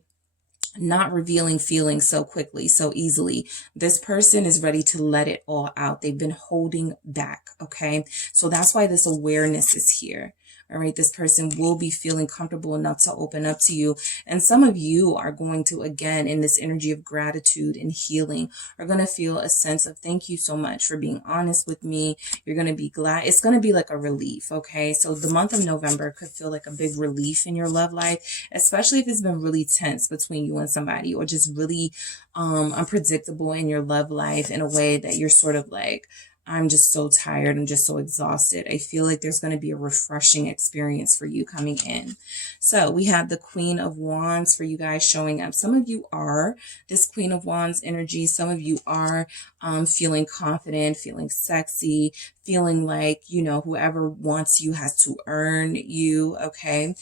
Not revealing feelings so quickly, so easily. This person is ready to let it all out. They've been holding back, okay? So that's why this awareness is here. All right, this person will be feeling comfortable enough to open up to you. And some of you are going to, again, in this energy of gratitude and healing, are going to feel a sense of thank you so much for being honest with me. You're going to be glad. It's going to be like a relief, okay? So the month of November could feel like a big relief in your love life, especially if it's been really tense between you and somebody, or just really unpredictable in your love life in a way that you're sort of like, I'm just so tired. I'm just so exhausted. I feel like there's going to be a refreshing experience for you coming in. So we have the Queen of Wands for you guys showing up. Some of you are this Queen of Wands energy. Some of you are feeling confident, feeling sexy, feeling like, you know, whoever wants you has to earn you, okay?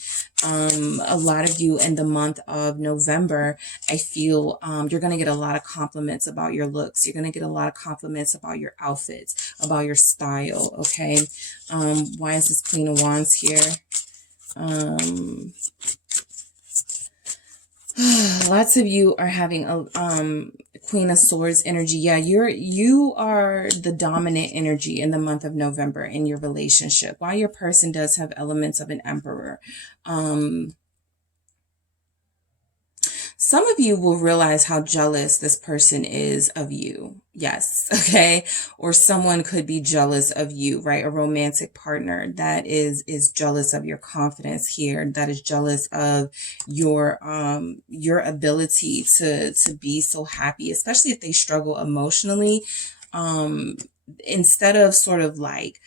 A lot of you in the month of November, I feel you're going to get a lot of compliments about your looks. You're going to get a lot of compliments about your outfits, about your style, okay? Why is this Queen of Wands here? Lots of you are having a Queen of Swords energy. Yeah, you are the dominant energy in the month of November in your relationship. While your person does have elements of an Emperor, some of you will realize how jealous this person is of you. Yes, okay? Or someone could be jealous of you, right? A romantic partner that is jealous of your confidence here, that is jealous of your ability to be so happy, especially if they struggle emotionally. Instead of sort of like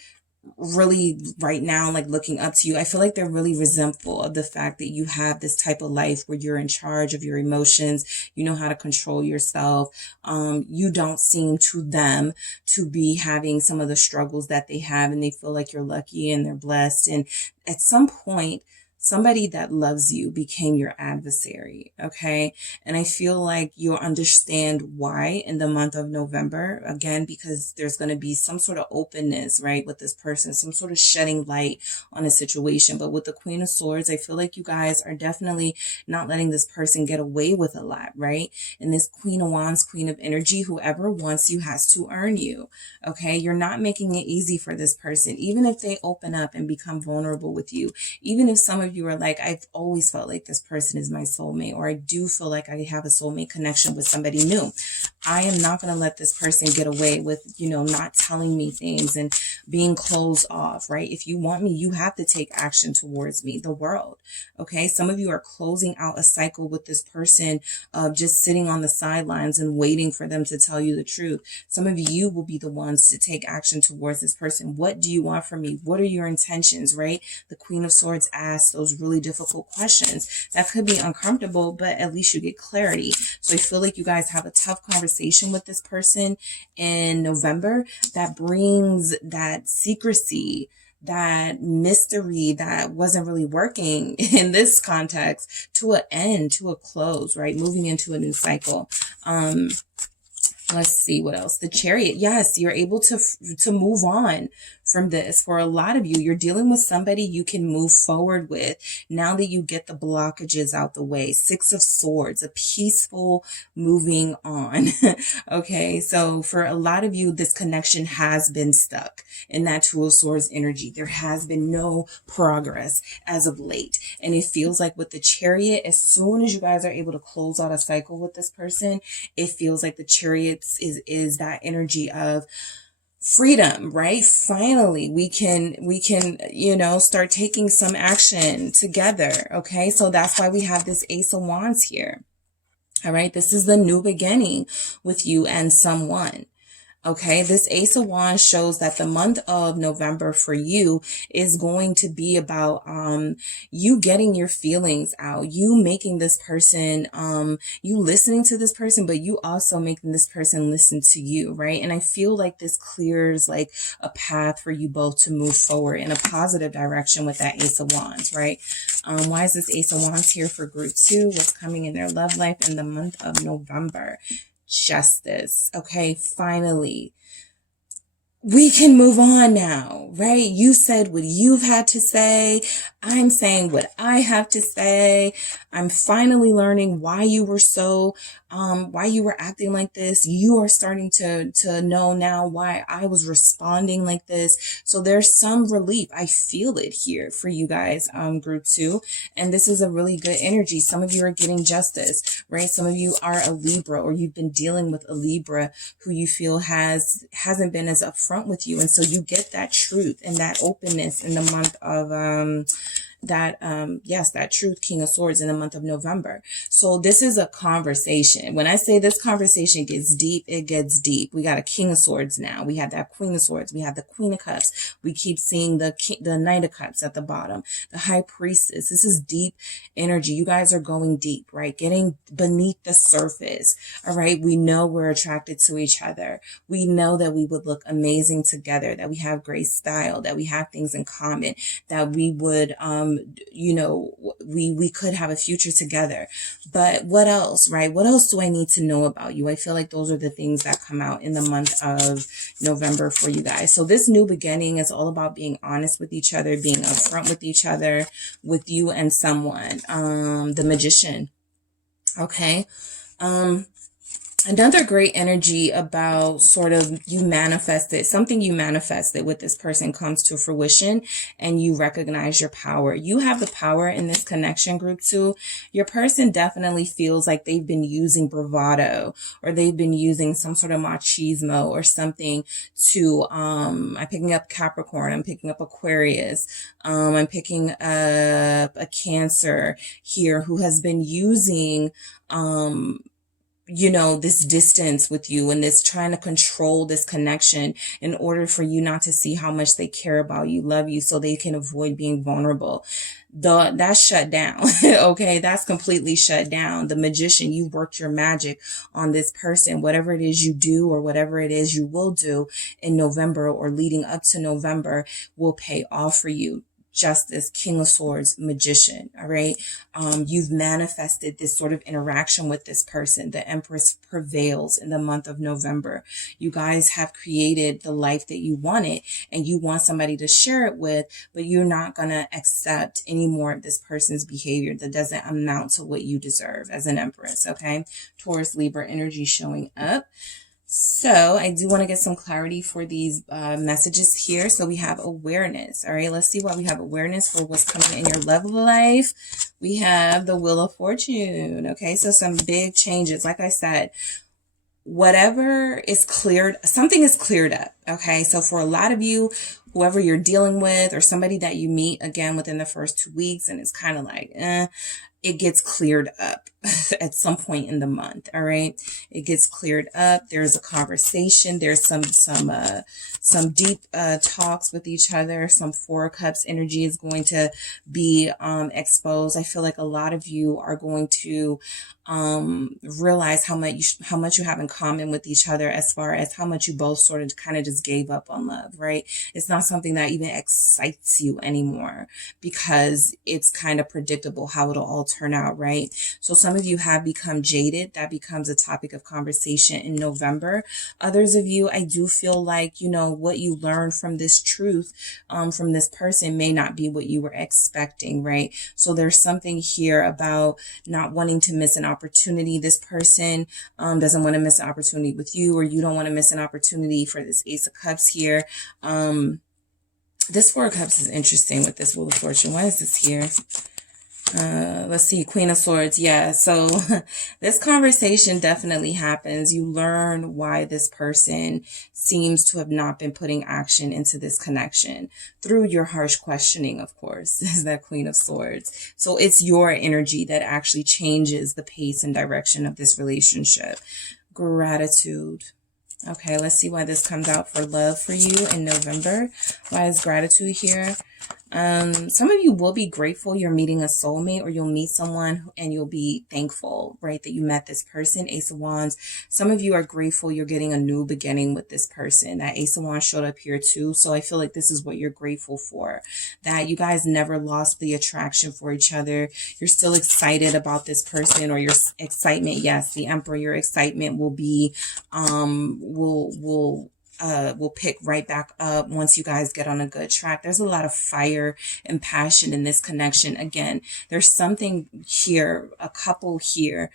really right now like looking up to you, I feel like they're really resentful of the fact that you have this type of life where you're in charge of your emotions, you know how to control yourself. You don't seem to them to be having some of the struggles that they have, and they feel like you're lucky and they're blessed. And at some point, somebody that loves you became your adversary, okay? And I feel like you'll understand why in the month of November, again, because there's going to be some sort of openness, right, with this person, some sort of shedding light on a situation. But with the Queen of Swords, I feel like you guys are definitely not letting this person get away with a lot, right? And this Queen of Wands, Queen of Energy, whoever wants you has to earn you, okay? You're not making it easy for this person, even if they open up and become vulnerable with you, even if some of you are like, I've always felt like this person is my soulmate, or I do feel like I have a soulmate connection with somebody new. I am not going to let this person get away with, you know, not telling me things and being closed off, right? If you want me, you have to take action towards me, the world. Okay. Some of you are closing out a cycle with this person of just sitting on the sidelines and waiting for them to tell you the truth. Some of you will be the ones to take action towards this person. What do you want from me? What are your intentions, right? The Queen of Swords asks those really difficult questions that could be uncomfortable, but at least you get clarity. So I feel like you guys have a tough conversation with this person in November that brings that secrecy, that mystery that wasn't really working in this context to an end, to a close, right? Moving into a new cycle. Let's see what else. The Chariot. Yes, you're able to move on from this. For a lot of you, you're dealing with somebody you can move forward with now that you get the blockages out the way. Six of Swords, a peaceful moving on. Okay, so for a lot of you, this connection has been stuck in that Two of Swords energy. There has been no progress as of late. And it feels like with the Chariot, as soon as you guys are able to close out a cycle with this person, it feels like the Chariot is that energy of freedom, right? Finally, we can, you know, start taking some action together. Okay. So that's why we have this Ace of Wands here. All right. This is the new beginning with you and someone. Okay, this Ace of Wands shows that the month of November for you is going to be about you getting your feelings out, you making this person, you listening to this person, but you also making this person listen to you, right? And I feel like this clears like a path for you both to move forward in a positive direction with that Ace of Wands, right? Why is this Ace of Wands here for group 2? What's coming in their love life in the month of November? Justice. Okay, finally, we can move on now, right? You said what you've had to say. I'm saying what I have to say. I'm finally learning why you were so, why you were acting like this. You are starting to know now why I was responding like this. So there's some relief. I feel it here for you guys, group 2. And this is a really good energy. Some of you are getting justice, right? Some of you are a Libra, or you've been dealing with a Libra who you feel hasn't been as upfront with you. And so you get that truth and that openness in the month of yes, that truth, King of Swords, in the month of November. So this is a conversation. When I say this conversation gets deep, it gets deep. We got a King of Swords now. We have that Queen of Swords. We have the Queen of Cups. We keep seeing the Knight of Cups at the bottom. The High Priestess. This is deep energy. You guys are going deep, right? Getting beneath the surface. All right. We know we're attracted to each other. We know that we would look amazing together, that we have great style, that we have things in common, that we would, we could have a future together. But what else, right? What else do I need to know about you? I feel like those are the things that come out in the month of November for you guys. So this new beginning is all about being honest with each other, being upfront with each other, with you and someone. The Magician. Okay. Another great energy about sort of something you manifested with this person comes to fruition, and you recognize your power. You have the power in this connection, group 2. Your person definitely feels like they've been using bravado, or they've been using some sort of machismo or something to, I'm picking up Capricorn, I'm picking up Aquarius, I'm picking up a Cancer here who has been using, this distance with you and this trying to control this connection in order for you not to see how much they care about you, love you, so they can avoid being vulnerable. That's shut down. Okay. That's completely shut down. The Magician, you worked your magic on this person. Whatever it is you do or whatever it is you will do in November or leading up to November will pay off for you. Justice, King of Swords, Magician. All right. You've manifested this sort of interaction with this person. The Empress prevails in the month of November. You guys have created the life that you wanted, and you want somebody to share it with, but you're not going to accept any more of this person's behavior that doesn't amount to what you deserve as an Empress. Okay. Taurus, Libra energy showing up. So I do want to get some clarity for these messages here. So we have awareness. All right, let's see why we have awareness for what's coming in your love life. We have the Wheel of Fortune. Okay, so some big changes. Like I said, whatever is cleared, something is cleared up. Okay, so for a lot of you, whoever you're dealing with or somebody that you meet again within the first 2 weeks, and it's kind of like, it gets cleared up at some point in the month. All right. It gets cleared up. There's a conversation. There's some deep, talks with each other. Some Four of Cups energy is going to be, exposed. I feel like a lot of you are going to, realize how much you have in common with each other, as far as how much you both sort of kind of just gave up on love, right? It's not something that even excites you anymore because it's kind of predictable how it'll all turn out, right? So some of you have become jaded. That becomes a topic of conversation in November. Others of you, I do feel like, what you learned from this truth, from this person may not be what you were expecting, right? So there's something here about not wanting to miss an opportunity. This person doesn't want to miss an opportunity with you, or you don't want to miss an opportunity for this Ace of Cups here. This Four of Cups is interesting with this Wheel of Fortune. Why is this here? Let's see, Queen of Swords. Yeah. So this conversation definitely happens. You learn why this person seems to have not been putting action into this connection through your harsh questioning, of course, is that Queen of Swords. So it's your energy that actually changes the pace and direction of this relationship. Gratitude. Okay, let's see why this comes out for love for you in November. Why is gratitude here? Some of you will be grateful you're meeting a soulmate, or you'll meet someone and you'll be thankful, right, that you met this person. Ace of Wands. Some of you are grateful you're getting a new beginning with this person. That Ace of Wands showed up here too. So I feel like this is what you're grateful for, that you guys never lost the attraction for each other. You're still excited about this person, or your excitement. Yes, the Emperor, your excitement will be, will pick right back up once you guys get on a good track. There's a lot of fire and passion in this connection. Again, there's something here, a couple here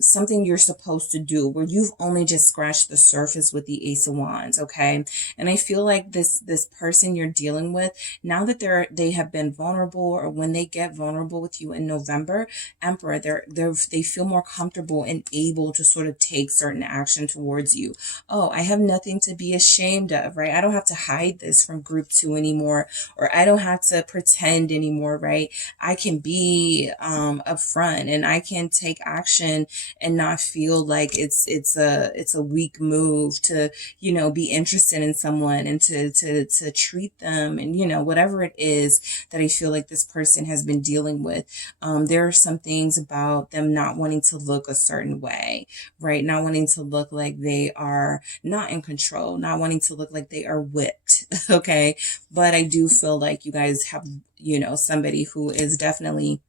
something you're supposed to do, where you've only just scratched the surface with the Ace of Wands, okay? And I feel like this person you're dealing with, now that they have been vulnerable, or when they get vulnerable with you in November, Emperor, they feel more comfortable and able to sort of take certain action towards you. Oh, I have nothing to be ashamed of, right? I don't have to hide this from group 2 anymore, or I don't have to pretend anymore, right? I can be upfront, and I can take action and not feel like it's a weak move to, you know, be interested in someone and to treat them, and, you know, whatever it is that I feel like this person has been dealing with. There are some things about them not wanting to look a certain way, right? Not wanting to look like they are not in control, not wanting to look like they are whipped, okay? But I do feel like you guys have, you know, somebody who is definitely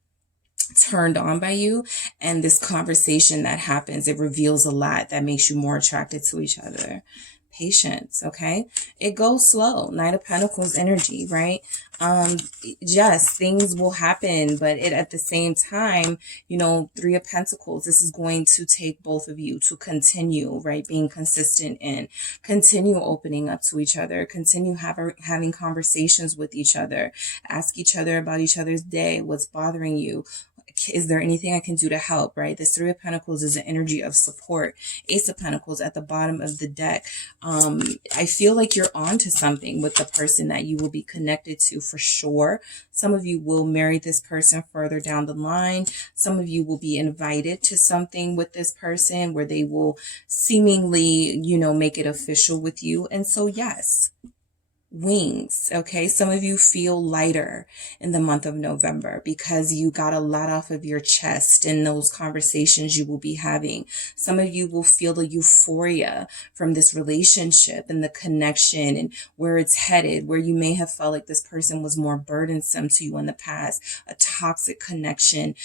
turned on by you, and this conversation that happens, it reveals a lot that makes you more attracted to each other. Patience, okay? It goes slow. Knight of Pentacles energy, right? Yes, things will happen, but at the same time, you know, Three of Pentacles, this is going to take both of you to continue, right? Being consistent and continue opening up to each other, continue having conversations with each other, ask each other about each other's day, what's bothering you. Is there anything I can do to help, right? This Three of Pentacles is an energy of support. Ace of Pentacles at the bottom of the deck. I feel like you're on to something with the person that you will be connected to for sure. Some of you will marry this person further down the line. Some of you will be invited to something with this person where they will seemingly, you know, make it official with you. And so, yes. Wings, okay? Some of you feel lighter in the month of November because you got a lot off of your chest in those conversations you will be having. Some of you will feel the euphoria from this relationship and the connection and where it's headed, where you may have felt like this person was more burdensome to you in the past, a toxic connection,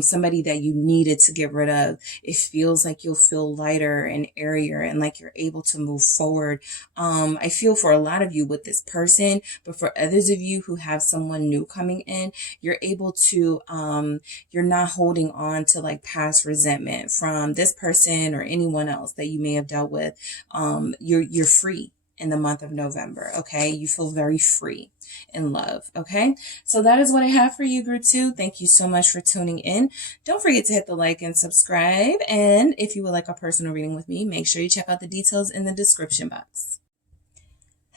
somebody that you needed to get rid of. It feels like you'll feel lighter and airier and like you're able to move forward. I feel for a lot of you with this person, but for others of you who have someone new coming in, you're able to, you're not holding on to like past resentment from this person or anyone else that you may have dealt with. You're free in the month of November, okay? You feel very free in love, okay? So that is what I have for you, group 2. Thank you so much for tuning in. Don't forget to hit the like and subscribe. And if you would like a personal reading with me, make sure you check out the details in the description box.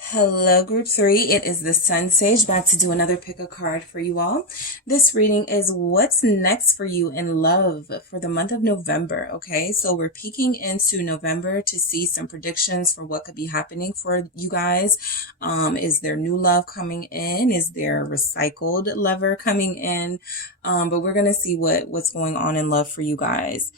Hello, group 3. It is the SunSage back to do another pick a card for you all. This reading is what's next for you in love for the month of November. Okay, so we're peeking into November to see some predictions for what could be happening for you guys. Is there new love coming in? Is there recycled lover coming in? But we're gonna see what's going on in love for you guys.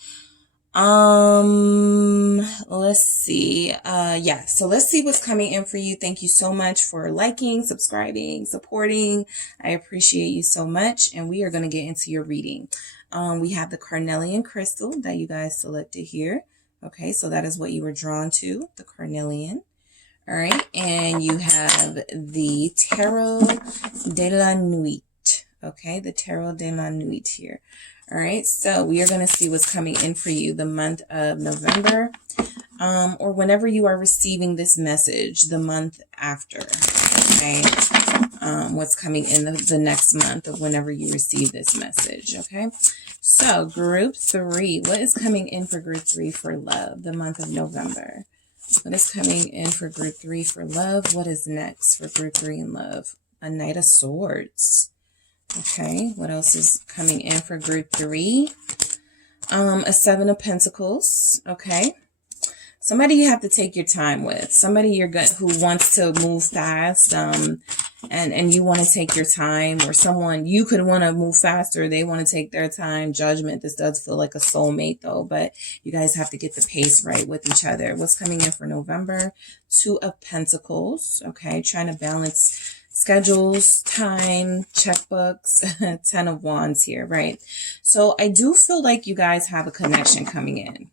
Let's see. Yeah, so let's see what's coming in for you. Thank you so much for liking, subscribing, supporting. I appreciate you so much. And we are going to get into your reading. We have the carnelian crystal that you guys selected here. Okay, so that is what you were drawn to, the carnelian. All right, and you have the Tarot de la Nuit. Okay, the Tarot de la Nuit here. All right, so we are going to see what's coming in for you the month of November, or whenever you are receiving this message, the month after, okay? What's coming in the next month of whenever you receive this message, okay? So group 3, what is coming in for group 3 for love, the month of November? What is coming in for group 3 for love? What is next for group 3 in love? A Knight of Swords. Okay, what else is coming in for group 3? A Seven of Pentacles. Okay, somebody you have to take your time with. Somebody you're good who wants to move fast. And you want to take your time, or someone you could want to move faster. They want to take their time. Judgment. This does feel like a soulmate though, but you guys have to get the pace right with each other. What's coming in for November? Two of Pentacles. Okay, trying to balance schedules, time, checkbooks, 10 of Wands here, right? So I do feel like you guys have a connection coming in.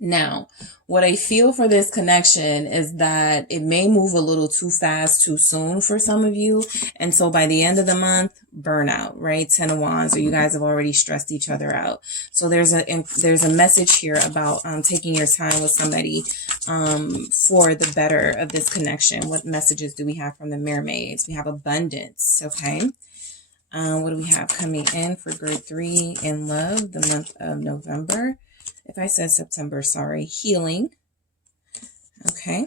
Now, what I feel for this connection is that it may move a little too fast, too soon for some of you. And so by the end of the month, burnout, right? 10 of Wands, or you guys have already stressed each other out. So there's a message here about taking your time with somebody for the better of this connection. What messages do we have from the mermaids? We have abundance, okay? What do we have coming in for grade 3 in love, the month of November? If I said September, sorry. Healing. Okay.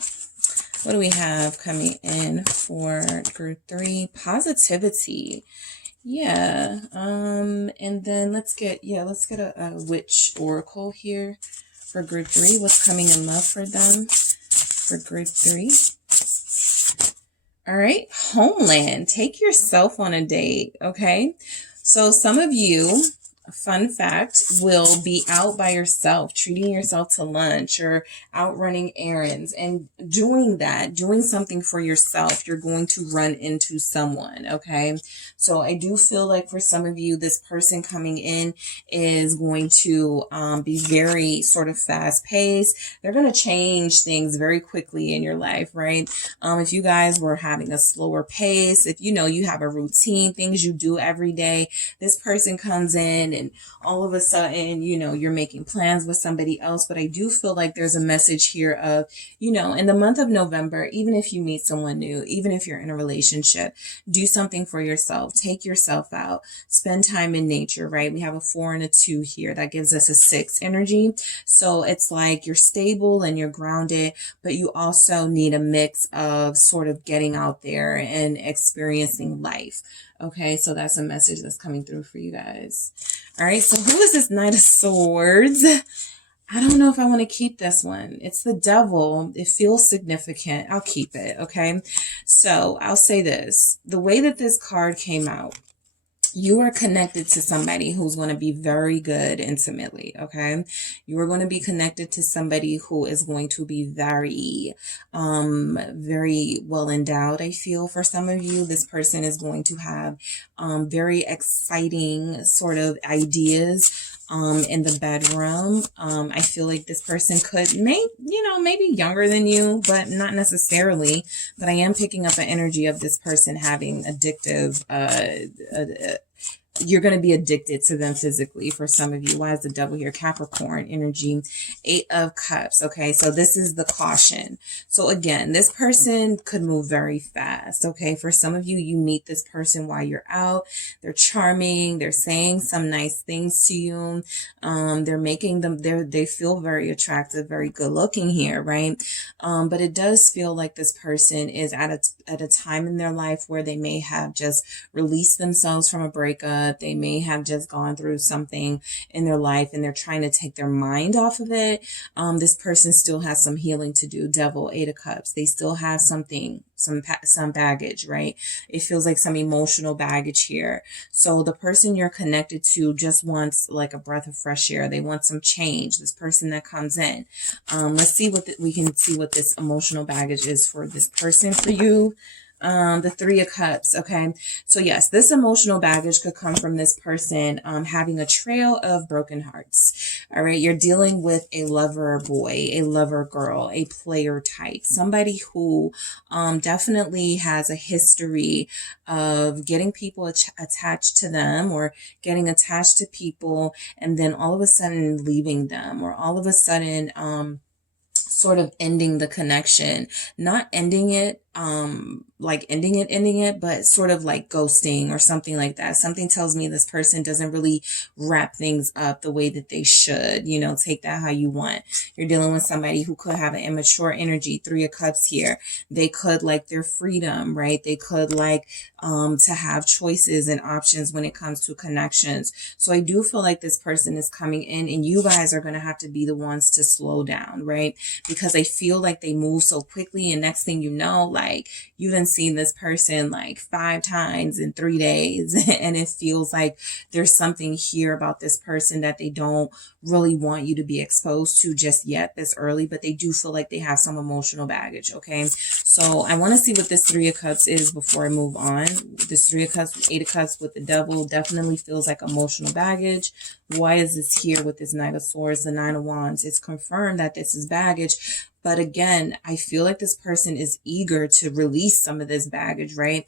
What do we have coming in for group 3? Positivity. Yeah. And then let's get a witch oracle here for group 3. What's coming in love for them for group 3? All right. Homeland. Take yourself on a date. Okay. So some of you, fun fact, will be out by yourself, treating yourself to lunch or out running errands, and doing something for yourself. You're going to run into someone. Okay. So I do feel like for some of you, this person coming in is going to be very sort of fast paced. They're going to change things very quickly in your life, right? If you guys were having a slower pace, if you have a routine, things you do every day, this person comes in and all of a sudden, you're making plans with somebody else. But I do feel like there's a message here of, in the month of November, even if you meet someone new, even if you're in a relationship, do something for yourself. Take yourself out. Spend time in nature, right? We have a 4 and a 2 here. That gives us a 6 energy. So it's like you're stable and you're grounded, but you also need a mix of sort of getting out there and experiencing life. Okay, so that's a message that's coming through for you guys. All right, so who is this Knight of Swords? I don't know if I want to keep this one. It's the Devil. It feels significant. I'll keep it, okay? So I'll say this. The way that this card came out, you are connected to somebody who's going to be very good intimately, okay? You are going to be connected to somebody who is going to be very, very well endowed, I feel. For some of you, this person is going to have very exciting sort of ideas in the bedroom. I feel like this person could maybe younger than you, but not necessarily. But I am picking up an energy of this person having addictive, you're going to be addicted to them physically for some of you. Why is the Devil here? Capricorn energy, 8 of Cups. Okay, so this is the caution. So again, this person could move very fast. Okay, for some of you, you meet this person while you're out. They're charming. They're saying some nice things to you. They're making them, they feel very attractive, very good looking here, right? But it does feel like this person is at a time in their life where they may have just released themselves from a breakup. They may have just gone through something in their life and they're trying to take their mind off of it. This person still has some healing to do. Devil, 8 of Cups. They still have something, some baggage, right? It feels like some emotional baggage here. So the person you're connected to just wants like a breath of fresh air. They want some change. This person that comes in. Let's see we can see what this emotional baggage is for this person for you. The 3 of Cups. Okay. So yes, this emotional baggage could come from this person, having a trail of broken hearts. All right. You're dealing with a lover boy, a lover girl, a player type, somebody who, definitely has a history of getting people attached to them or getting attached to people and then all of a sudden leaving them, or all of a sudden, sort of ending the connection, not ending it, like ending it, but sort of like ghosting or something like that. Something tells me this person doesn't really wrap things up the way that they should, take that how you want. You're dealing with somebody who could have an immature energy, 3 of Cups here. They could like their freedom, right? They could like, to have choices and options when it comes to connections. So I do feel like this person is coming in and you guys are going to have to be the ones to slow down, right? Because I feel like they move so quickly and next thing you know, like you done seen this person like 5 times in 3 days and it feels like there's something here about this person that they don't really want you to be exposed to just yet this early, but they do feel like they have some emotional baggage. Okay. So I want to see what this Three of Cups is before I move on. This Three of Cups, Eight of Cups with the Devil definitely feels like emotional baggage. Why is this here with this Knight of Swords, the Nine of Wands? It's confirmed that this is baggage. But again, I feel like this person is eager to release some of this baggage, right?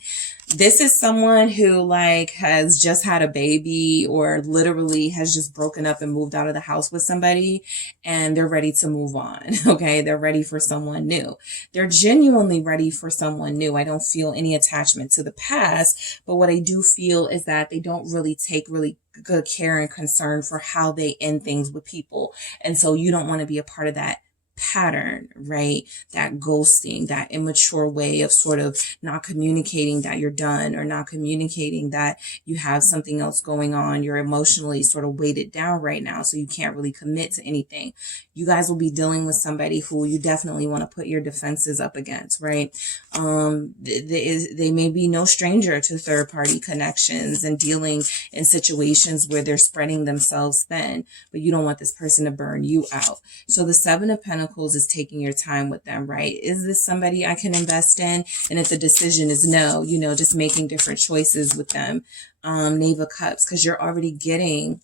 This is someone who like has just had a baby or literally has just broken up and moved out of the house with somebody and they're ready to move on. Okay. They're ready for someone new. They're genuinely ready for someone new. I don't feel any attachment to the past, but what I do feel is that they don't really take really good care and concern for how they end things with people. And so you don't want to be a part of that pattern, right? That ghosting, that immature way of sort of not communicating that you're done or not communicating that you have something else going on. You're emotionally sort of weighted down right now, so you can't really commit to anything. You guys will be dealing with somebody who you definitely want to put your defenses up against, right? They may be no stranger to third-party connections and dealing in situations where they're spreading themselves thin, but you don't want this person to burn you out. So the Seven of Pentacles is taking your time with them, right? Is this somebody I can invest in? And if the decision is no, you know, just making different choices with them. Knave of Cups, because you're already getting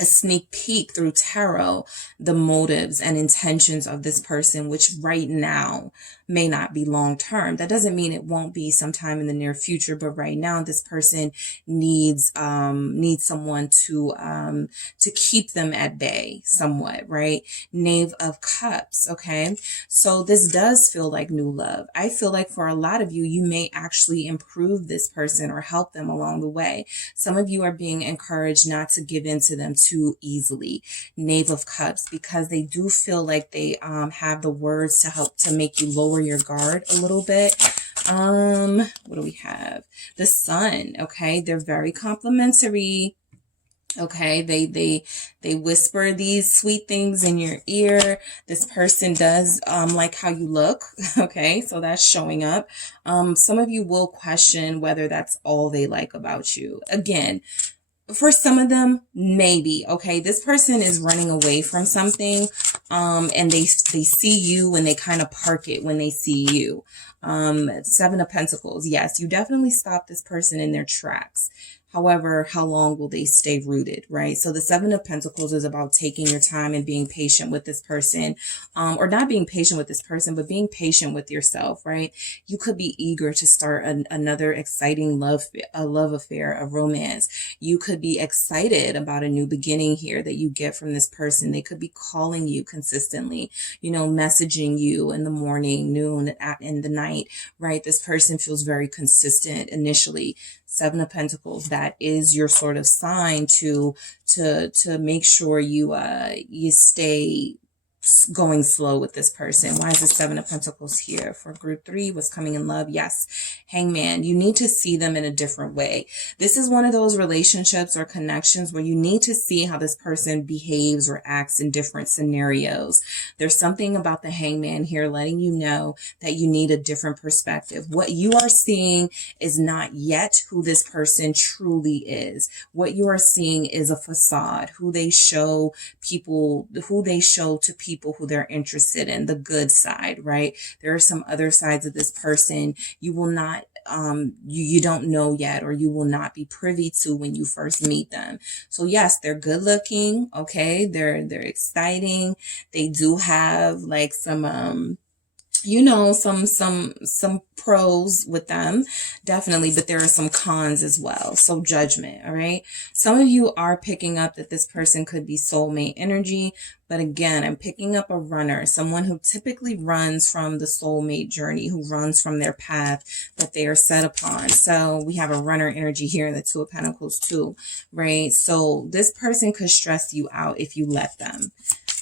a sneak peek through tarot, the motives and intentions of this person, which right now may not be long term. That doesn't mean it won't be sometime in the near future, but right now this person needs someone to keep them at bay somewhat, right? Knave of Cups, okay? So this does feel like new love. I feel like for a lot of you, you may actually improve this person or help them along the way. Some of you are being encouraged not to give in to them too easily. Knave of Cups, because they do feel like they have the words to help to make you lower your guard a little bit. What do we have? The Sun, okay? They're very complimentary. Okay, they whisper these sweet things in your ear. This person does like how you look. Okay, so that's showing up. Some of you will question whether that's all they like about you. Again, for some of them, maybe. Okay, this person is running away from something, and they see you and they kind of park it when they see you. Seven of Pentacles. Yes, you definitely stop this person in their tracks. However, how long will they stay rooted, right? So the Seven of Pentacles is about taking your time and being patient with this person, or not being patient with this person, but being patient with yourself, right? You could be eager to start another exciting love affair, a romance. You could be excited about a new beginning here that you get from this person. They could be calling you consistently, you know, messaging you in the morning, noon, in the night, right? This person feels very consistent initially. Seven of Pentacles, that is your sort of sign to make sure you stay going slow with this person. Why is the Seven of Pentacles here? For group 3, what's coming in love? Yes. Hangman. You need to see them in a different way. This is one of those relationships or connections where you need to see how this person behaves or acts in different scenarios. There's something about the Hangman here letting you know that you need a different perspective. What you are seeing is not yet who this person truly is. What you are seeing is a facade, who they show to people who they're interested in, the good side, right? There are some other sides of this person you will not, you don't know yet, or you will not be privy to when you first meet them. So yes, they're good looking. Okay. They're exciting. They do have like some, you know, some pros with them, definitely, but there are some cons as well. So Judgment, all right? Some of you are picking up that this person could be soulmate energy, but again, I'm picking up a runner, someone who typically runs from the soulmate journey, who runs from their path that they are set upon. So we have a runner energy here in the Two of Pentacles too, right? So this person could stress you out if you let them.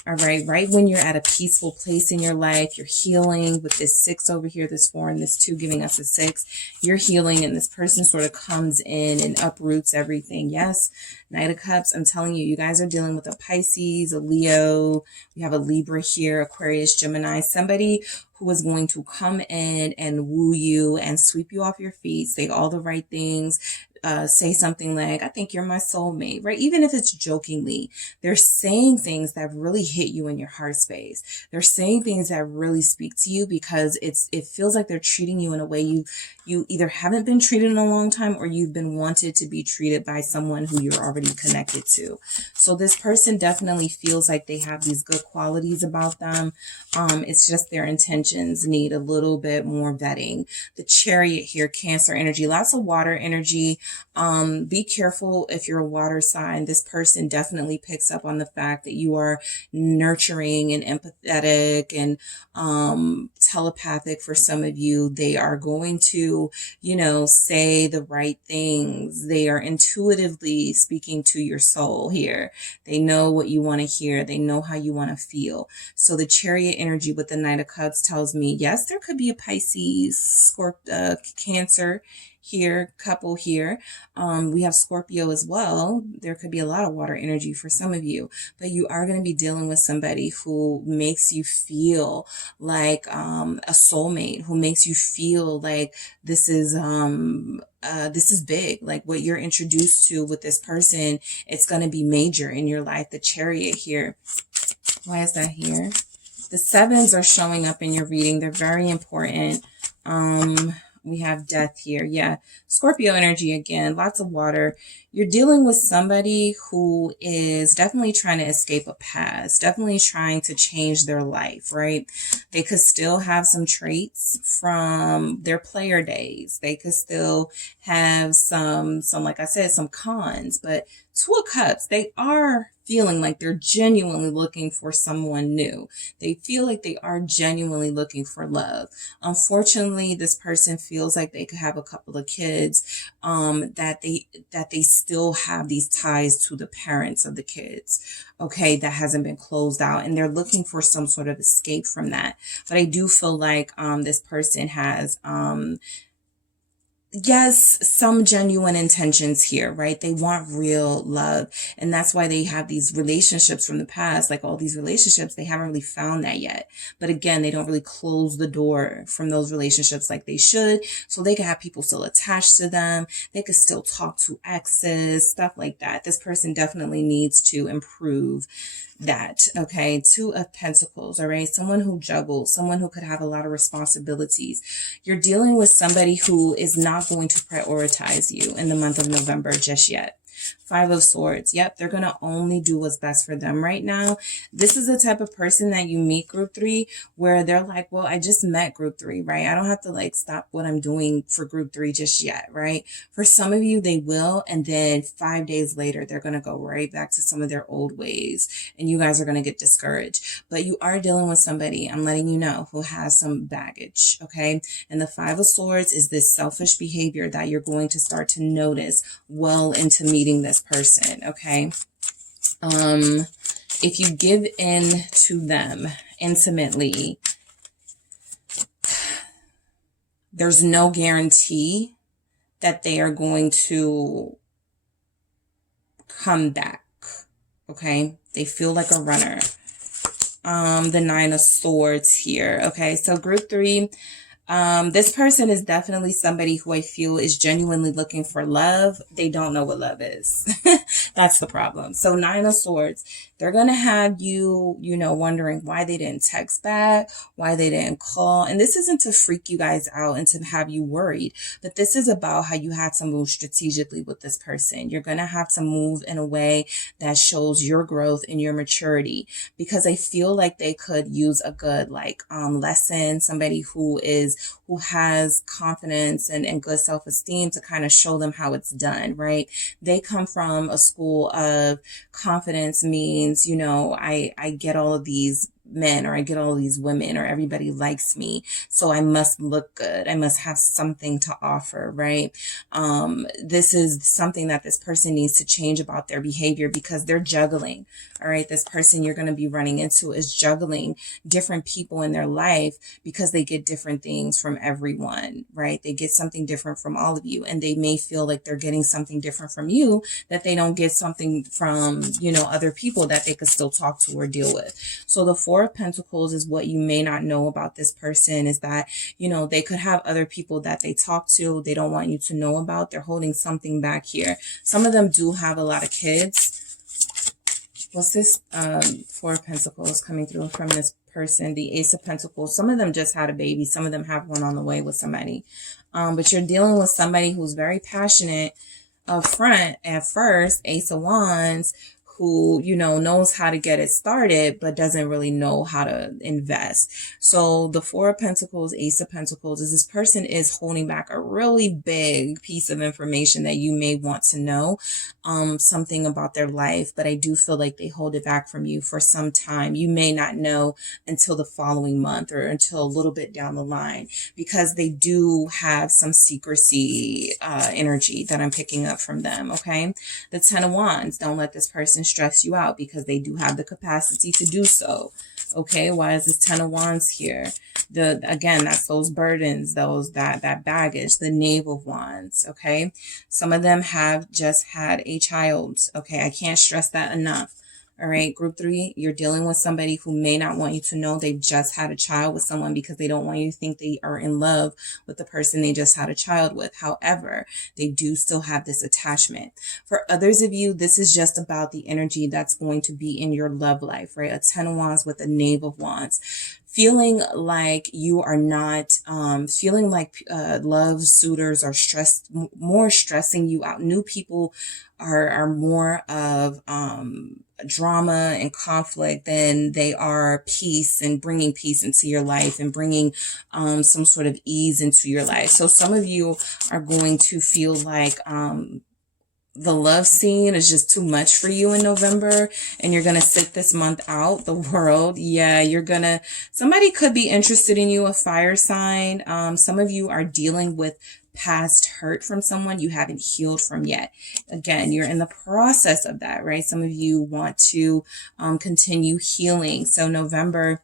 All right, right when you're at a peaceful place in your life, you're healing with this 6 over here, this 4 and this 2 giving us a 6. You're healing and this person sort of comes in and uproots everything. Yes, Knight of Cups, I'm telling you, you guys are dealing with a Pisces, a Leo. We have a Libra here, Aquarius, Gemini, somebody who is going to come in and woo you and sweep you off your feet, say all the right things, say something like, I think you're my soulmate, right? Even if it's jokingly, they're saying things that really hit you in your heart space. They're saying things that really speak to you because it feels like they're treating you in a way you either haven't been treated in a long time, or you've been wanted to be treated by someone who you're already connected to. So this person definitely feels like they have these good qualities about them. It's just their intentions need a little bit more vetting. The Chariot here, Cancer energy, lots of water energy. Be careful if you're a water sign. This person definitely picks up on the fact that you are nurturing and empathetic and telepathic. For some of you, they are going to, say the right things. They are intuitively speaking to your soul here. They know what you want to hear. They know how you want to feel. So the Chariot energy with the Knight of Cups tells me, yes, there could be a Pisces, Cancer here, couple here. We have Scorpio as well. There could be a lot of water energy for some of you, but you are going to be dealing with somebody who makes you feel like a soulmate, who makes you feel like this is big. Like what you're introduced to with this person, it's going to be major in your life. The Chariot here. Why is that here? The sevens are showing up in your reading. They're very important. We have Death here. Yeah. Scorpio energy again, lots of water. You're dealing with somebody who is definitely trying to escape a past, definitely trying to change their life, right? They could still have some traits from their player days. They could still have some, like I said, some cons, but Two of Cups, they are feeling like they're genuinely looking for someone new. They feel like they are genuinely looking for love. Unfortunately, this person feels like they could have a couple of kids, that they still have these ties to the parents of the kids. Okay, that hasn't been closed out, and they're looking for some sort of escape from that. But I do feel like this person has yes, some genuine intentions here, right? They want real love. And that's why they have these relationships from the past, like all these relationships, they haven't really found that yet. But again, they don't really close the door from those relationships like they should. So they can have people still attached to them. They could still talk to exes, stuff like that. This person definitely needs to improve that. Okay. Two of Pentacles. All right. Someone who juggles, someone who could have a lot of responsibilities. You're dealing with somebody who is not going to prioritize you in the month of November just yet. Five of Swords. Yep, they're going to only do what's best for them right now. This is the type of person that you meet group 3 where they're like, well, I just met group 3, right? I don't have to like stop what I'm doing for group 3 just yet, right? For some of you, they will. And then 5 days later, they're going to go right back to some of their old ways. And you guys are going to get discouraged. But you are dealing with somebody, I'm letting you know, who has some baggage, okay? And the Five of Swords is this selfish behavior that you're going to start to notice well into meeting this person, okay? If you give in to them intimately, there's no guarantee that they are going to come back, okay? They feel like a runner. The Nine of Swords here, okay? So group 3, this person is definitely somebody who I feel is genuinely looking for love. They don't know what love is. That's the problem. So Nine of Swords, they're going to have you, wondering why they didn't text back, why they didn't call. And this isn't to freak you guys out and to have you worried, but this is about how you had to move strategically with this person. You're going to have to move in a way that shows your growth and your maturity, because I feel like they could use a good lesson, somebody who has confidence and good self-esteem to kind of show them how it's done, right? They come from a school of confidence means, I get all of these men, or I get all these women, or everybody likes me, so I must look good. I must have something to offer, right? This is something that this person needs to change about their behavior, because they're juggling. All right. This person you're going to be running into is juggling different people in their life, because they get different things from everyone, right? They get something different from all of you, and they may feel like they're getting something different from you that they don't get something from, other people that they could still talk to or deal with. So the Four Four of Pentacles is what you may not know about this person is that, you know, they could have other people that they talk to. They don't want you to know about. They're holding something back here. Some of them do have a lot of kids. What's this? Four of Pentacles coming through from this person. The Ace of Pentacles. Some of them just had a baby. Some of them have one on the way with somebody. But you're dealing with somebody who's very passionate up front at first. Ace of Wands, who, you know, knows how to get it started, but doesn't really know how to invest. So the Four of Pentacles, Ace of Pentacles, is this person is holding back a really big piece of information that you may want to know, something about their life, but I do feel like they hold it back from you for some time. You may not know until the following month or until a little bit down the line, because they do have some secrecy energy that I'm picking up from them, okay? The Ten of Wands, don't let this person stress you out because they do have the capacity to do so. Okay, why is this Ten of Wands here? Again, that's those burdens, that baggage. The Knave of Wands. Okay, some of them have just had a child. Okay, I can't stress that enough. All right, group 3, you're dealing with somebody who may not want you to know they just had a child with someone because they don't want you to think they are in love with the person they just had a child with. However, they do still have this attachment. For others of you, this is just about the energy that's going to be in your love life, right? A Ten of Wands with a Knave of Wands. Feeling like you are not, feeling like love suitors are more stressing you out. New people are more of drama and conflict than they are peace and bringing peace into your life and bringing some sort of ease into your life. So some of you are going to feel like the love scene is just too much for you in November, and you're going to sit this month out. The world, yeah, somebody could be interested in you, a fire sign. Some of you are dealing with past hurt from someone you haven't healed from yet. Again, you're in the process of that, right? Some of you want to continue healing. So November,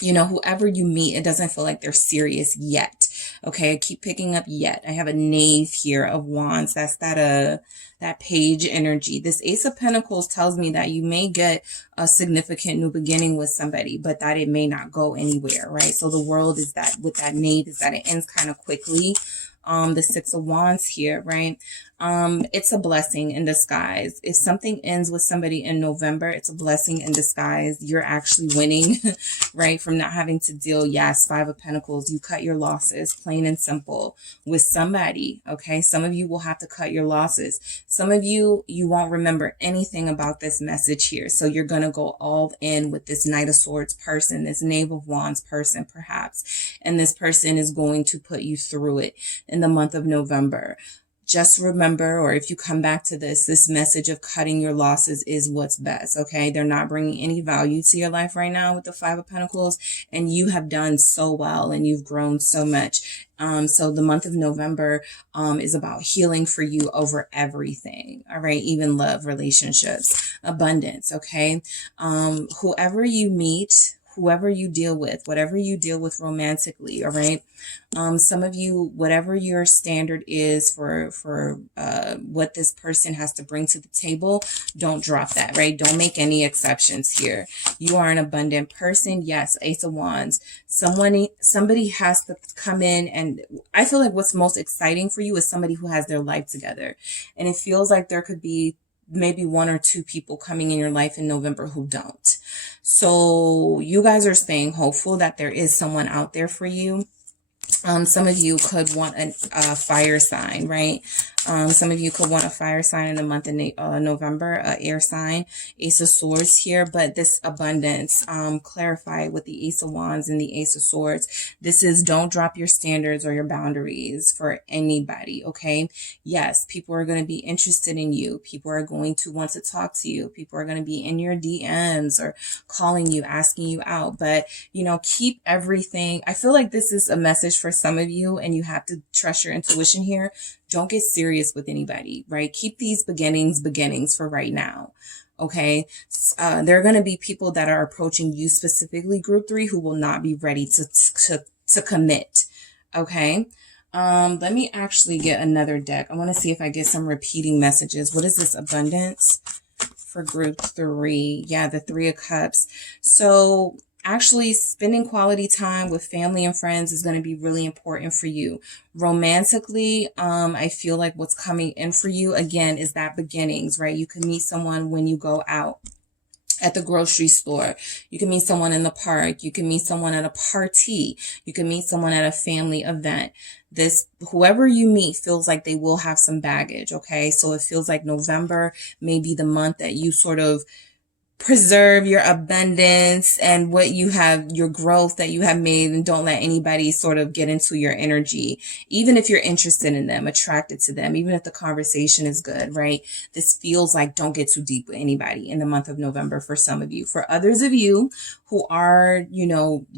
you know, whoever you meet, it doesn't feel like they're serious yet. Okay, I keep picking up yet. I have a Knave here of Wands. That's that page energy. This Ace of Pentacles tells me that you may get a significant new beginning with somebody, but that it may not go anywhere, right? So the world is that, with that Knave, is that it ends kind of quickly. The Six of Wands here, right? It's a blessing in disguise. If something ends with somebody in November, it's a blessing in disguise. You're actually winning, right? From not having to deal, yes, Five of Pentacles. You cut your losses, plain and simple, with somebody, okay? Some of you will have to cut your losses. Some of you won't remember anything about this message here. So you're going to go all in with this Knight of Swords person, this Knave of Wands person, perhaps. And this person is going to put you through it in the month of November. Just remember, or if you come back to this message of cutting your losses is what's best, okay? They're not bringing any value to your life right now with the Five of Pentacles, and you have done so well and you've grown so much. So the month of November is about healing for you over everything, all right? Even love, relationships, abundance, okay? Whoever you meet, whoever you deal with, whatever you deal with romantically, all right? Some of you, whatever your standard is for what this person has to bring to the table, don't drop that, right? Don't make any exceptions here. You are an abundant person. Yes, Ace of Wands. Somebody has to come in, and I feel like what's most exciting for you is somebody who has their life together. And it feels like there could be maybe one or two people coming in your life in November who don't. So you guys are staying hopeful that there is someone out there for you. Some of you could want a fire sign, right? Some of you could want a fire sign in the month of November, air sign, Ace of Swords here. But this abundance, clarify with the Ace of Wands and the Ace of Swords. This is, don't drop your standards or your boundaries for anybody, okay? Yes, people are going to be interested in you. People are going to want to talk to you. People are going to be in your DMs or calling you, asking you out. But, you know, keep everything. I feel like this is a message for some of you, and you have to trust your intuition here. Don't get serious with anybody, right? Keep these beginnings for right now, okay? There are going to be people that are approaching you, specifically group 3, who will not be ready to commit, okay? Let me actually get another deck. I want to see if I get some repeating messages. What is this? Abundance for group 3. Yeah, the 3 of Cups. So Actually, spending quality time with family and friends is going to be really important for you. Romantically, I feel like what's coming in for you, again, is that beginnings, right? You can meet someone when you go out at the grocery store. You can meet someone in the park. You can meet someone at a party. You can meet someone at a family event. Whoever you meet feels like they will have some baggage, okay? So it feels like November may be the month that you sort of preserve your abundance and what you have, your growth that you have made, and don't let anybody sort of get into your energy. Even if you're interested in them, attracted to them, even if the conversation is good, right? This feels like don't get too deep with anybody in the month of November for some of you. For others of you who are,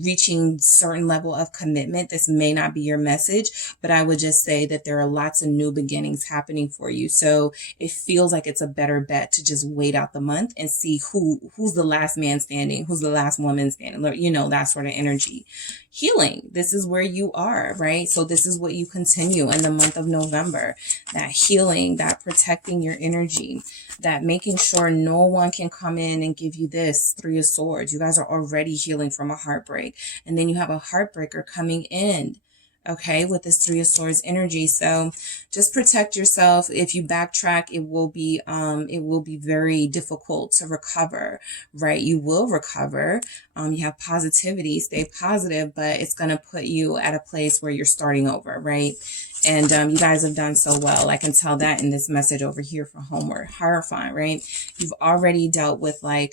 reaching certain level of commitment, this may not be your message, but I would just say that there are lots of new beginnings happening for you. So it feels like it's a better bet to just wait out the month and see who's the last man standing, who's the last woman standing, that sort of energy. Healing, this is where you are, right? So this is what you continue in the month of November, that healing, that protecting your energy, that making sure no one can come in and give you this Three of Swords. You guys are already healing from a heartbreak, and then you have a heartbreaker coming in, okay, with this Three of Swords energy. So just protect yourself. If you backtrack, it will be very difficult to recover, right? You will recover. You have positivity, stay positive, but it's going to put you at a place where you're starting over, right? And you guys have done so well. I can tell that in this message over here for homework. Horrifying, right? You've already dealt with that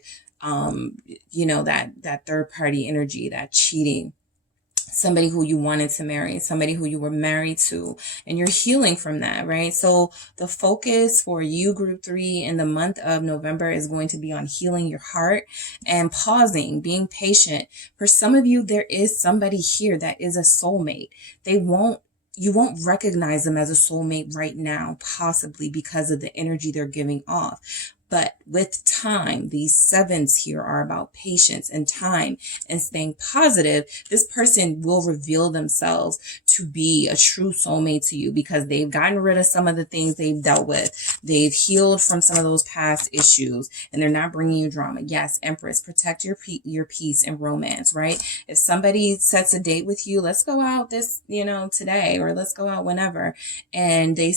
third party energy, that cheating, somebody who you wanted to marry, somebody who you were married to, and you're healing from that, right? So the focus for you, group 3, in the month of November is going to be on healing your heart and pausing, being patient. For some of you, there is somebody here that is a soulmate. You won't recognize them as a soulmate right now, possibly because of the energy they're giving off. But with time, these 7s here are about patience and time and staying positive. This person will reveal themselves to be a true soulmate to you because they've gotten rid of some of the things they've dealt with. They've healed from some of those past issues, and they're not bringing you drama. Yes, Empress, protect your peace and romance, right? If somebody sets a date with you, let's go out today, or let's go out whenever, and you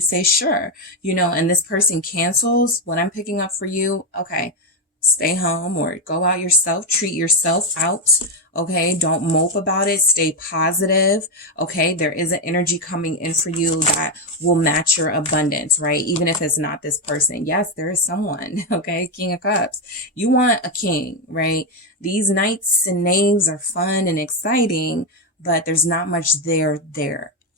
say, sure, and this person cancels, what I'm picking up for you, okay, stay home or go out yourself, treat yourself out, okay? Don't mope about it, stay positive, okay? There is an energy coming in for you that will match your abundance, right? Even if it's not this person. Yes, there is someone, okay? King of Cups. You want a king, right? These knights and knaves are fun and exciting, but there's not much there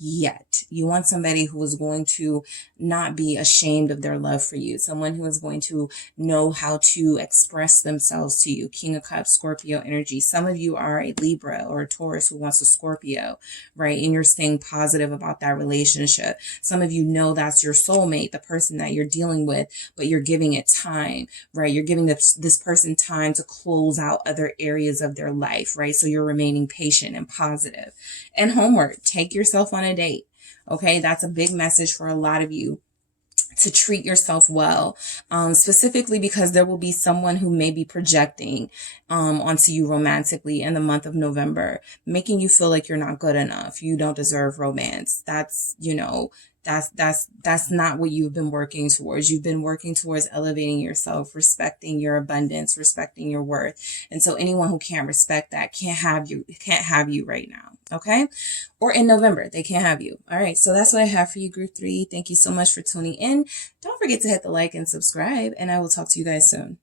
yet. You want somebody who is going to not be ashamed of their love for you. Someone who is going to know how to express themselves to you. King of Cups, Scorpio energy. Some of you are a Libra or a Taurus who wants a Scorpio, right? And you're staying positive about that relationship. Some of you know that's your soulmate, the person that you're dealing with, but you're giving it time, right? You're giving this person time to close out other areas of their life, right? So you're remaining patient and positive. And homework, take yourself on a date. Okay, that's a big message for a lot of you, to treat yourself well, specifically because there will be someone who may be projecting onto you romantically in the month of November, making you feel like you're not good enough. You don't deserve romance. That's not what you've been working towards. You've been working towards elevating yourself, respecting your abundance, respecting your worth. And so anyone who can't respect that can't have you right now. Okay. Or in November, they can't have you. All right. So that's what I have for you, group 3. Thank you so much for tuning in. Don't forget to hit the like and subscribe, and I will talk to you guys soon.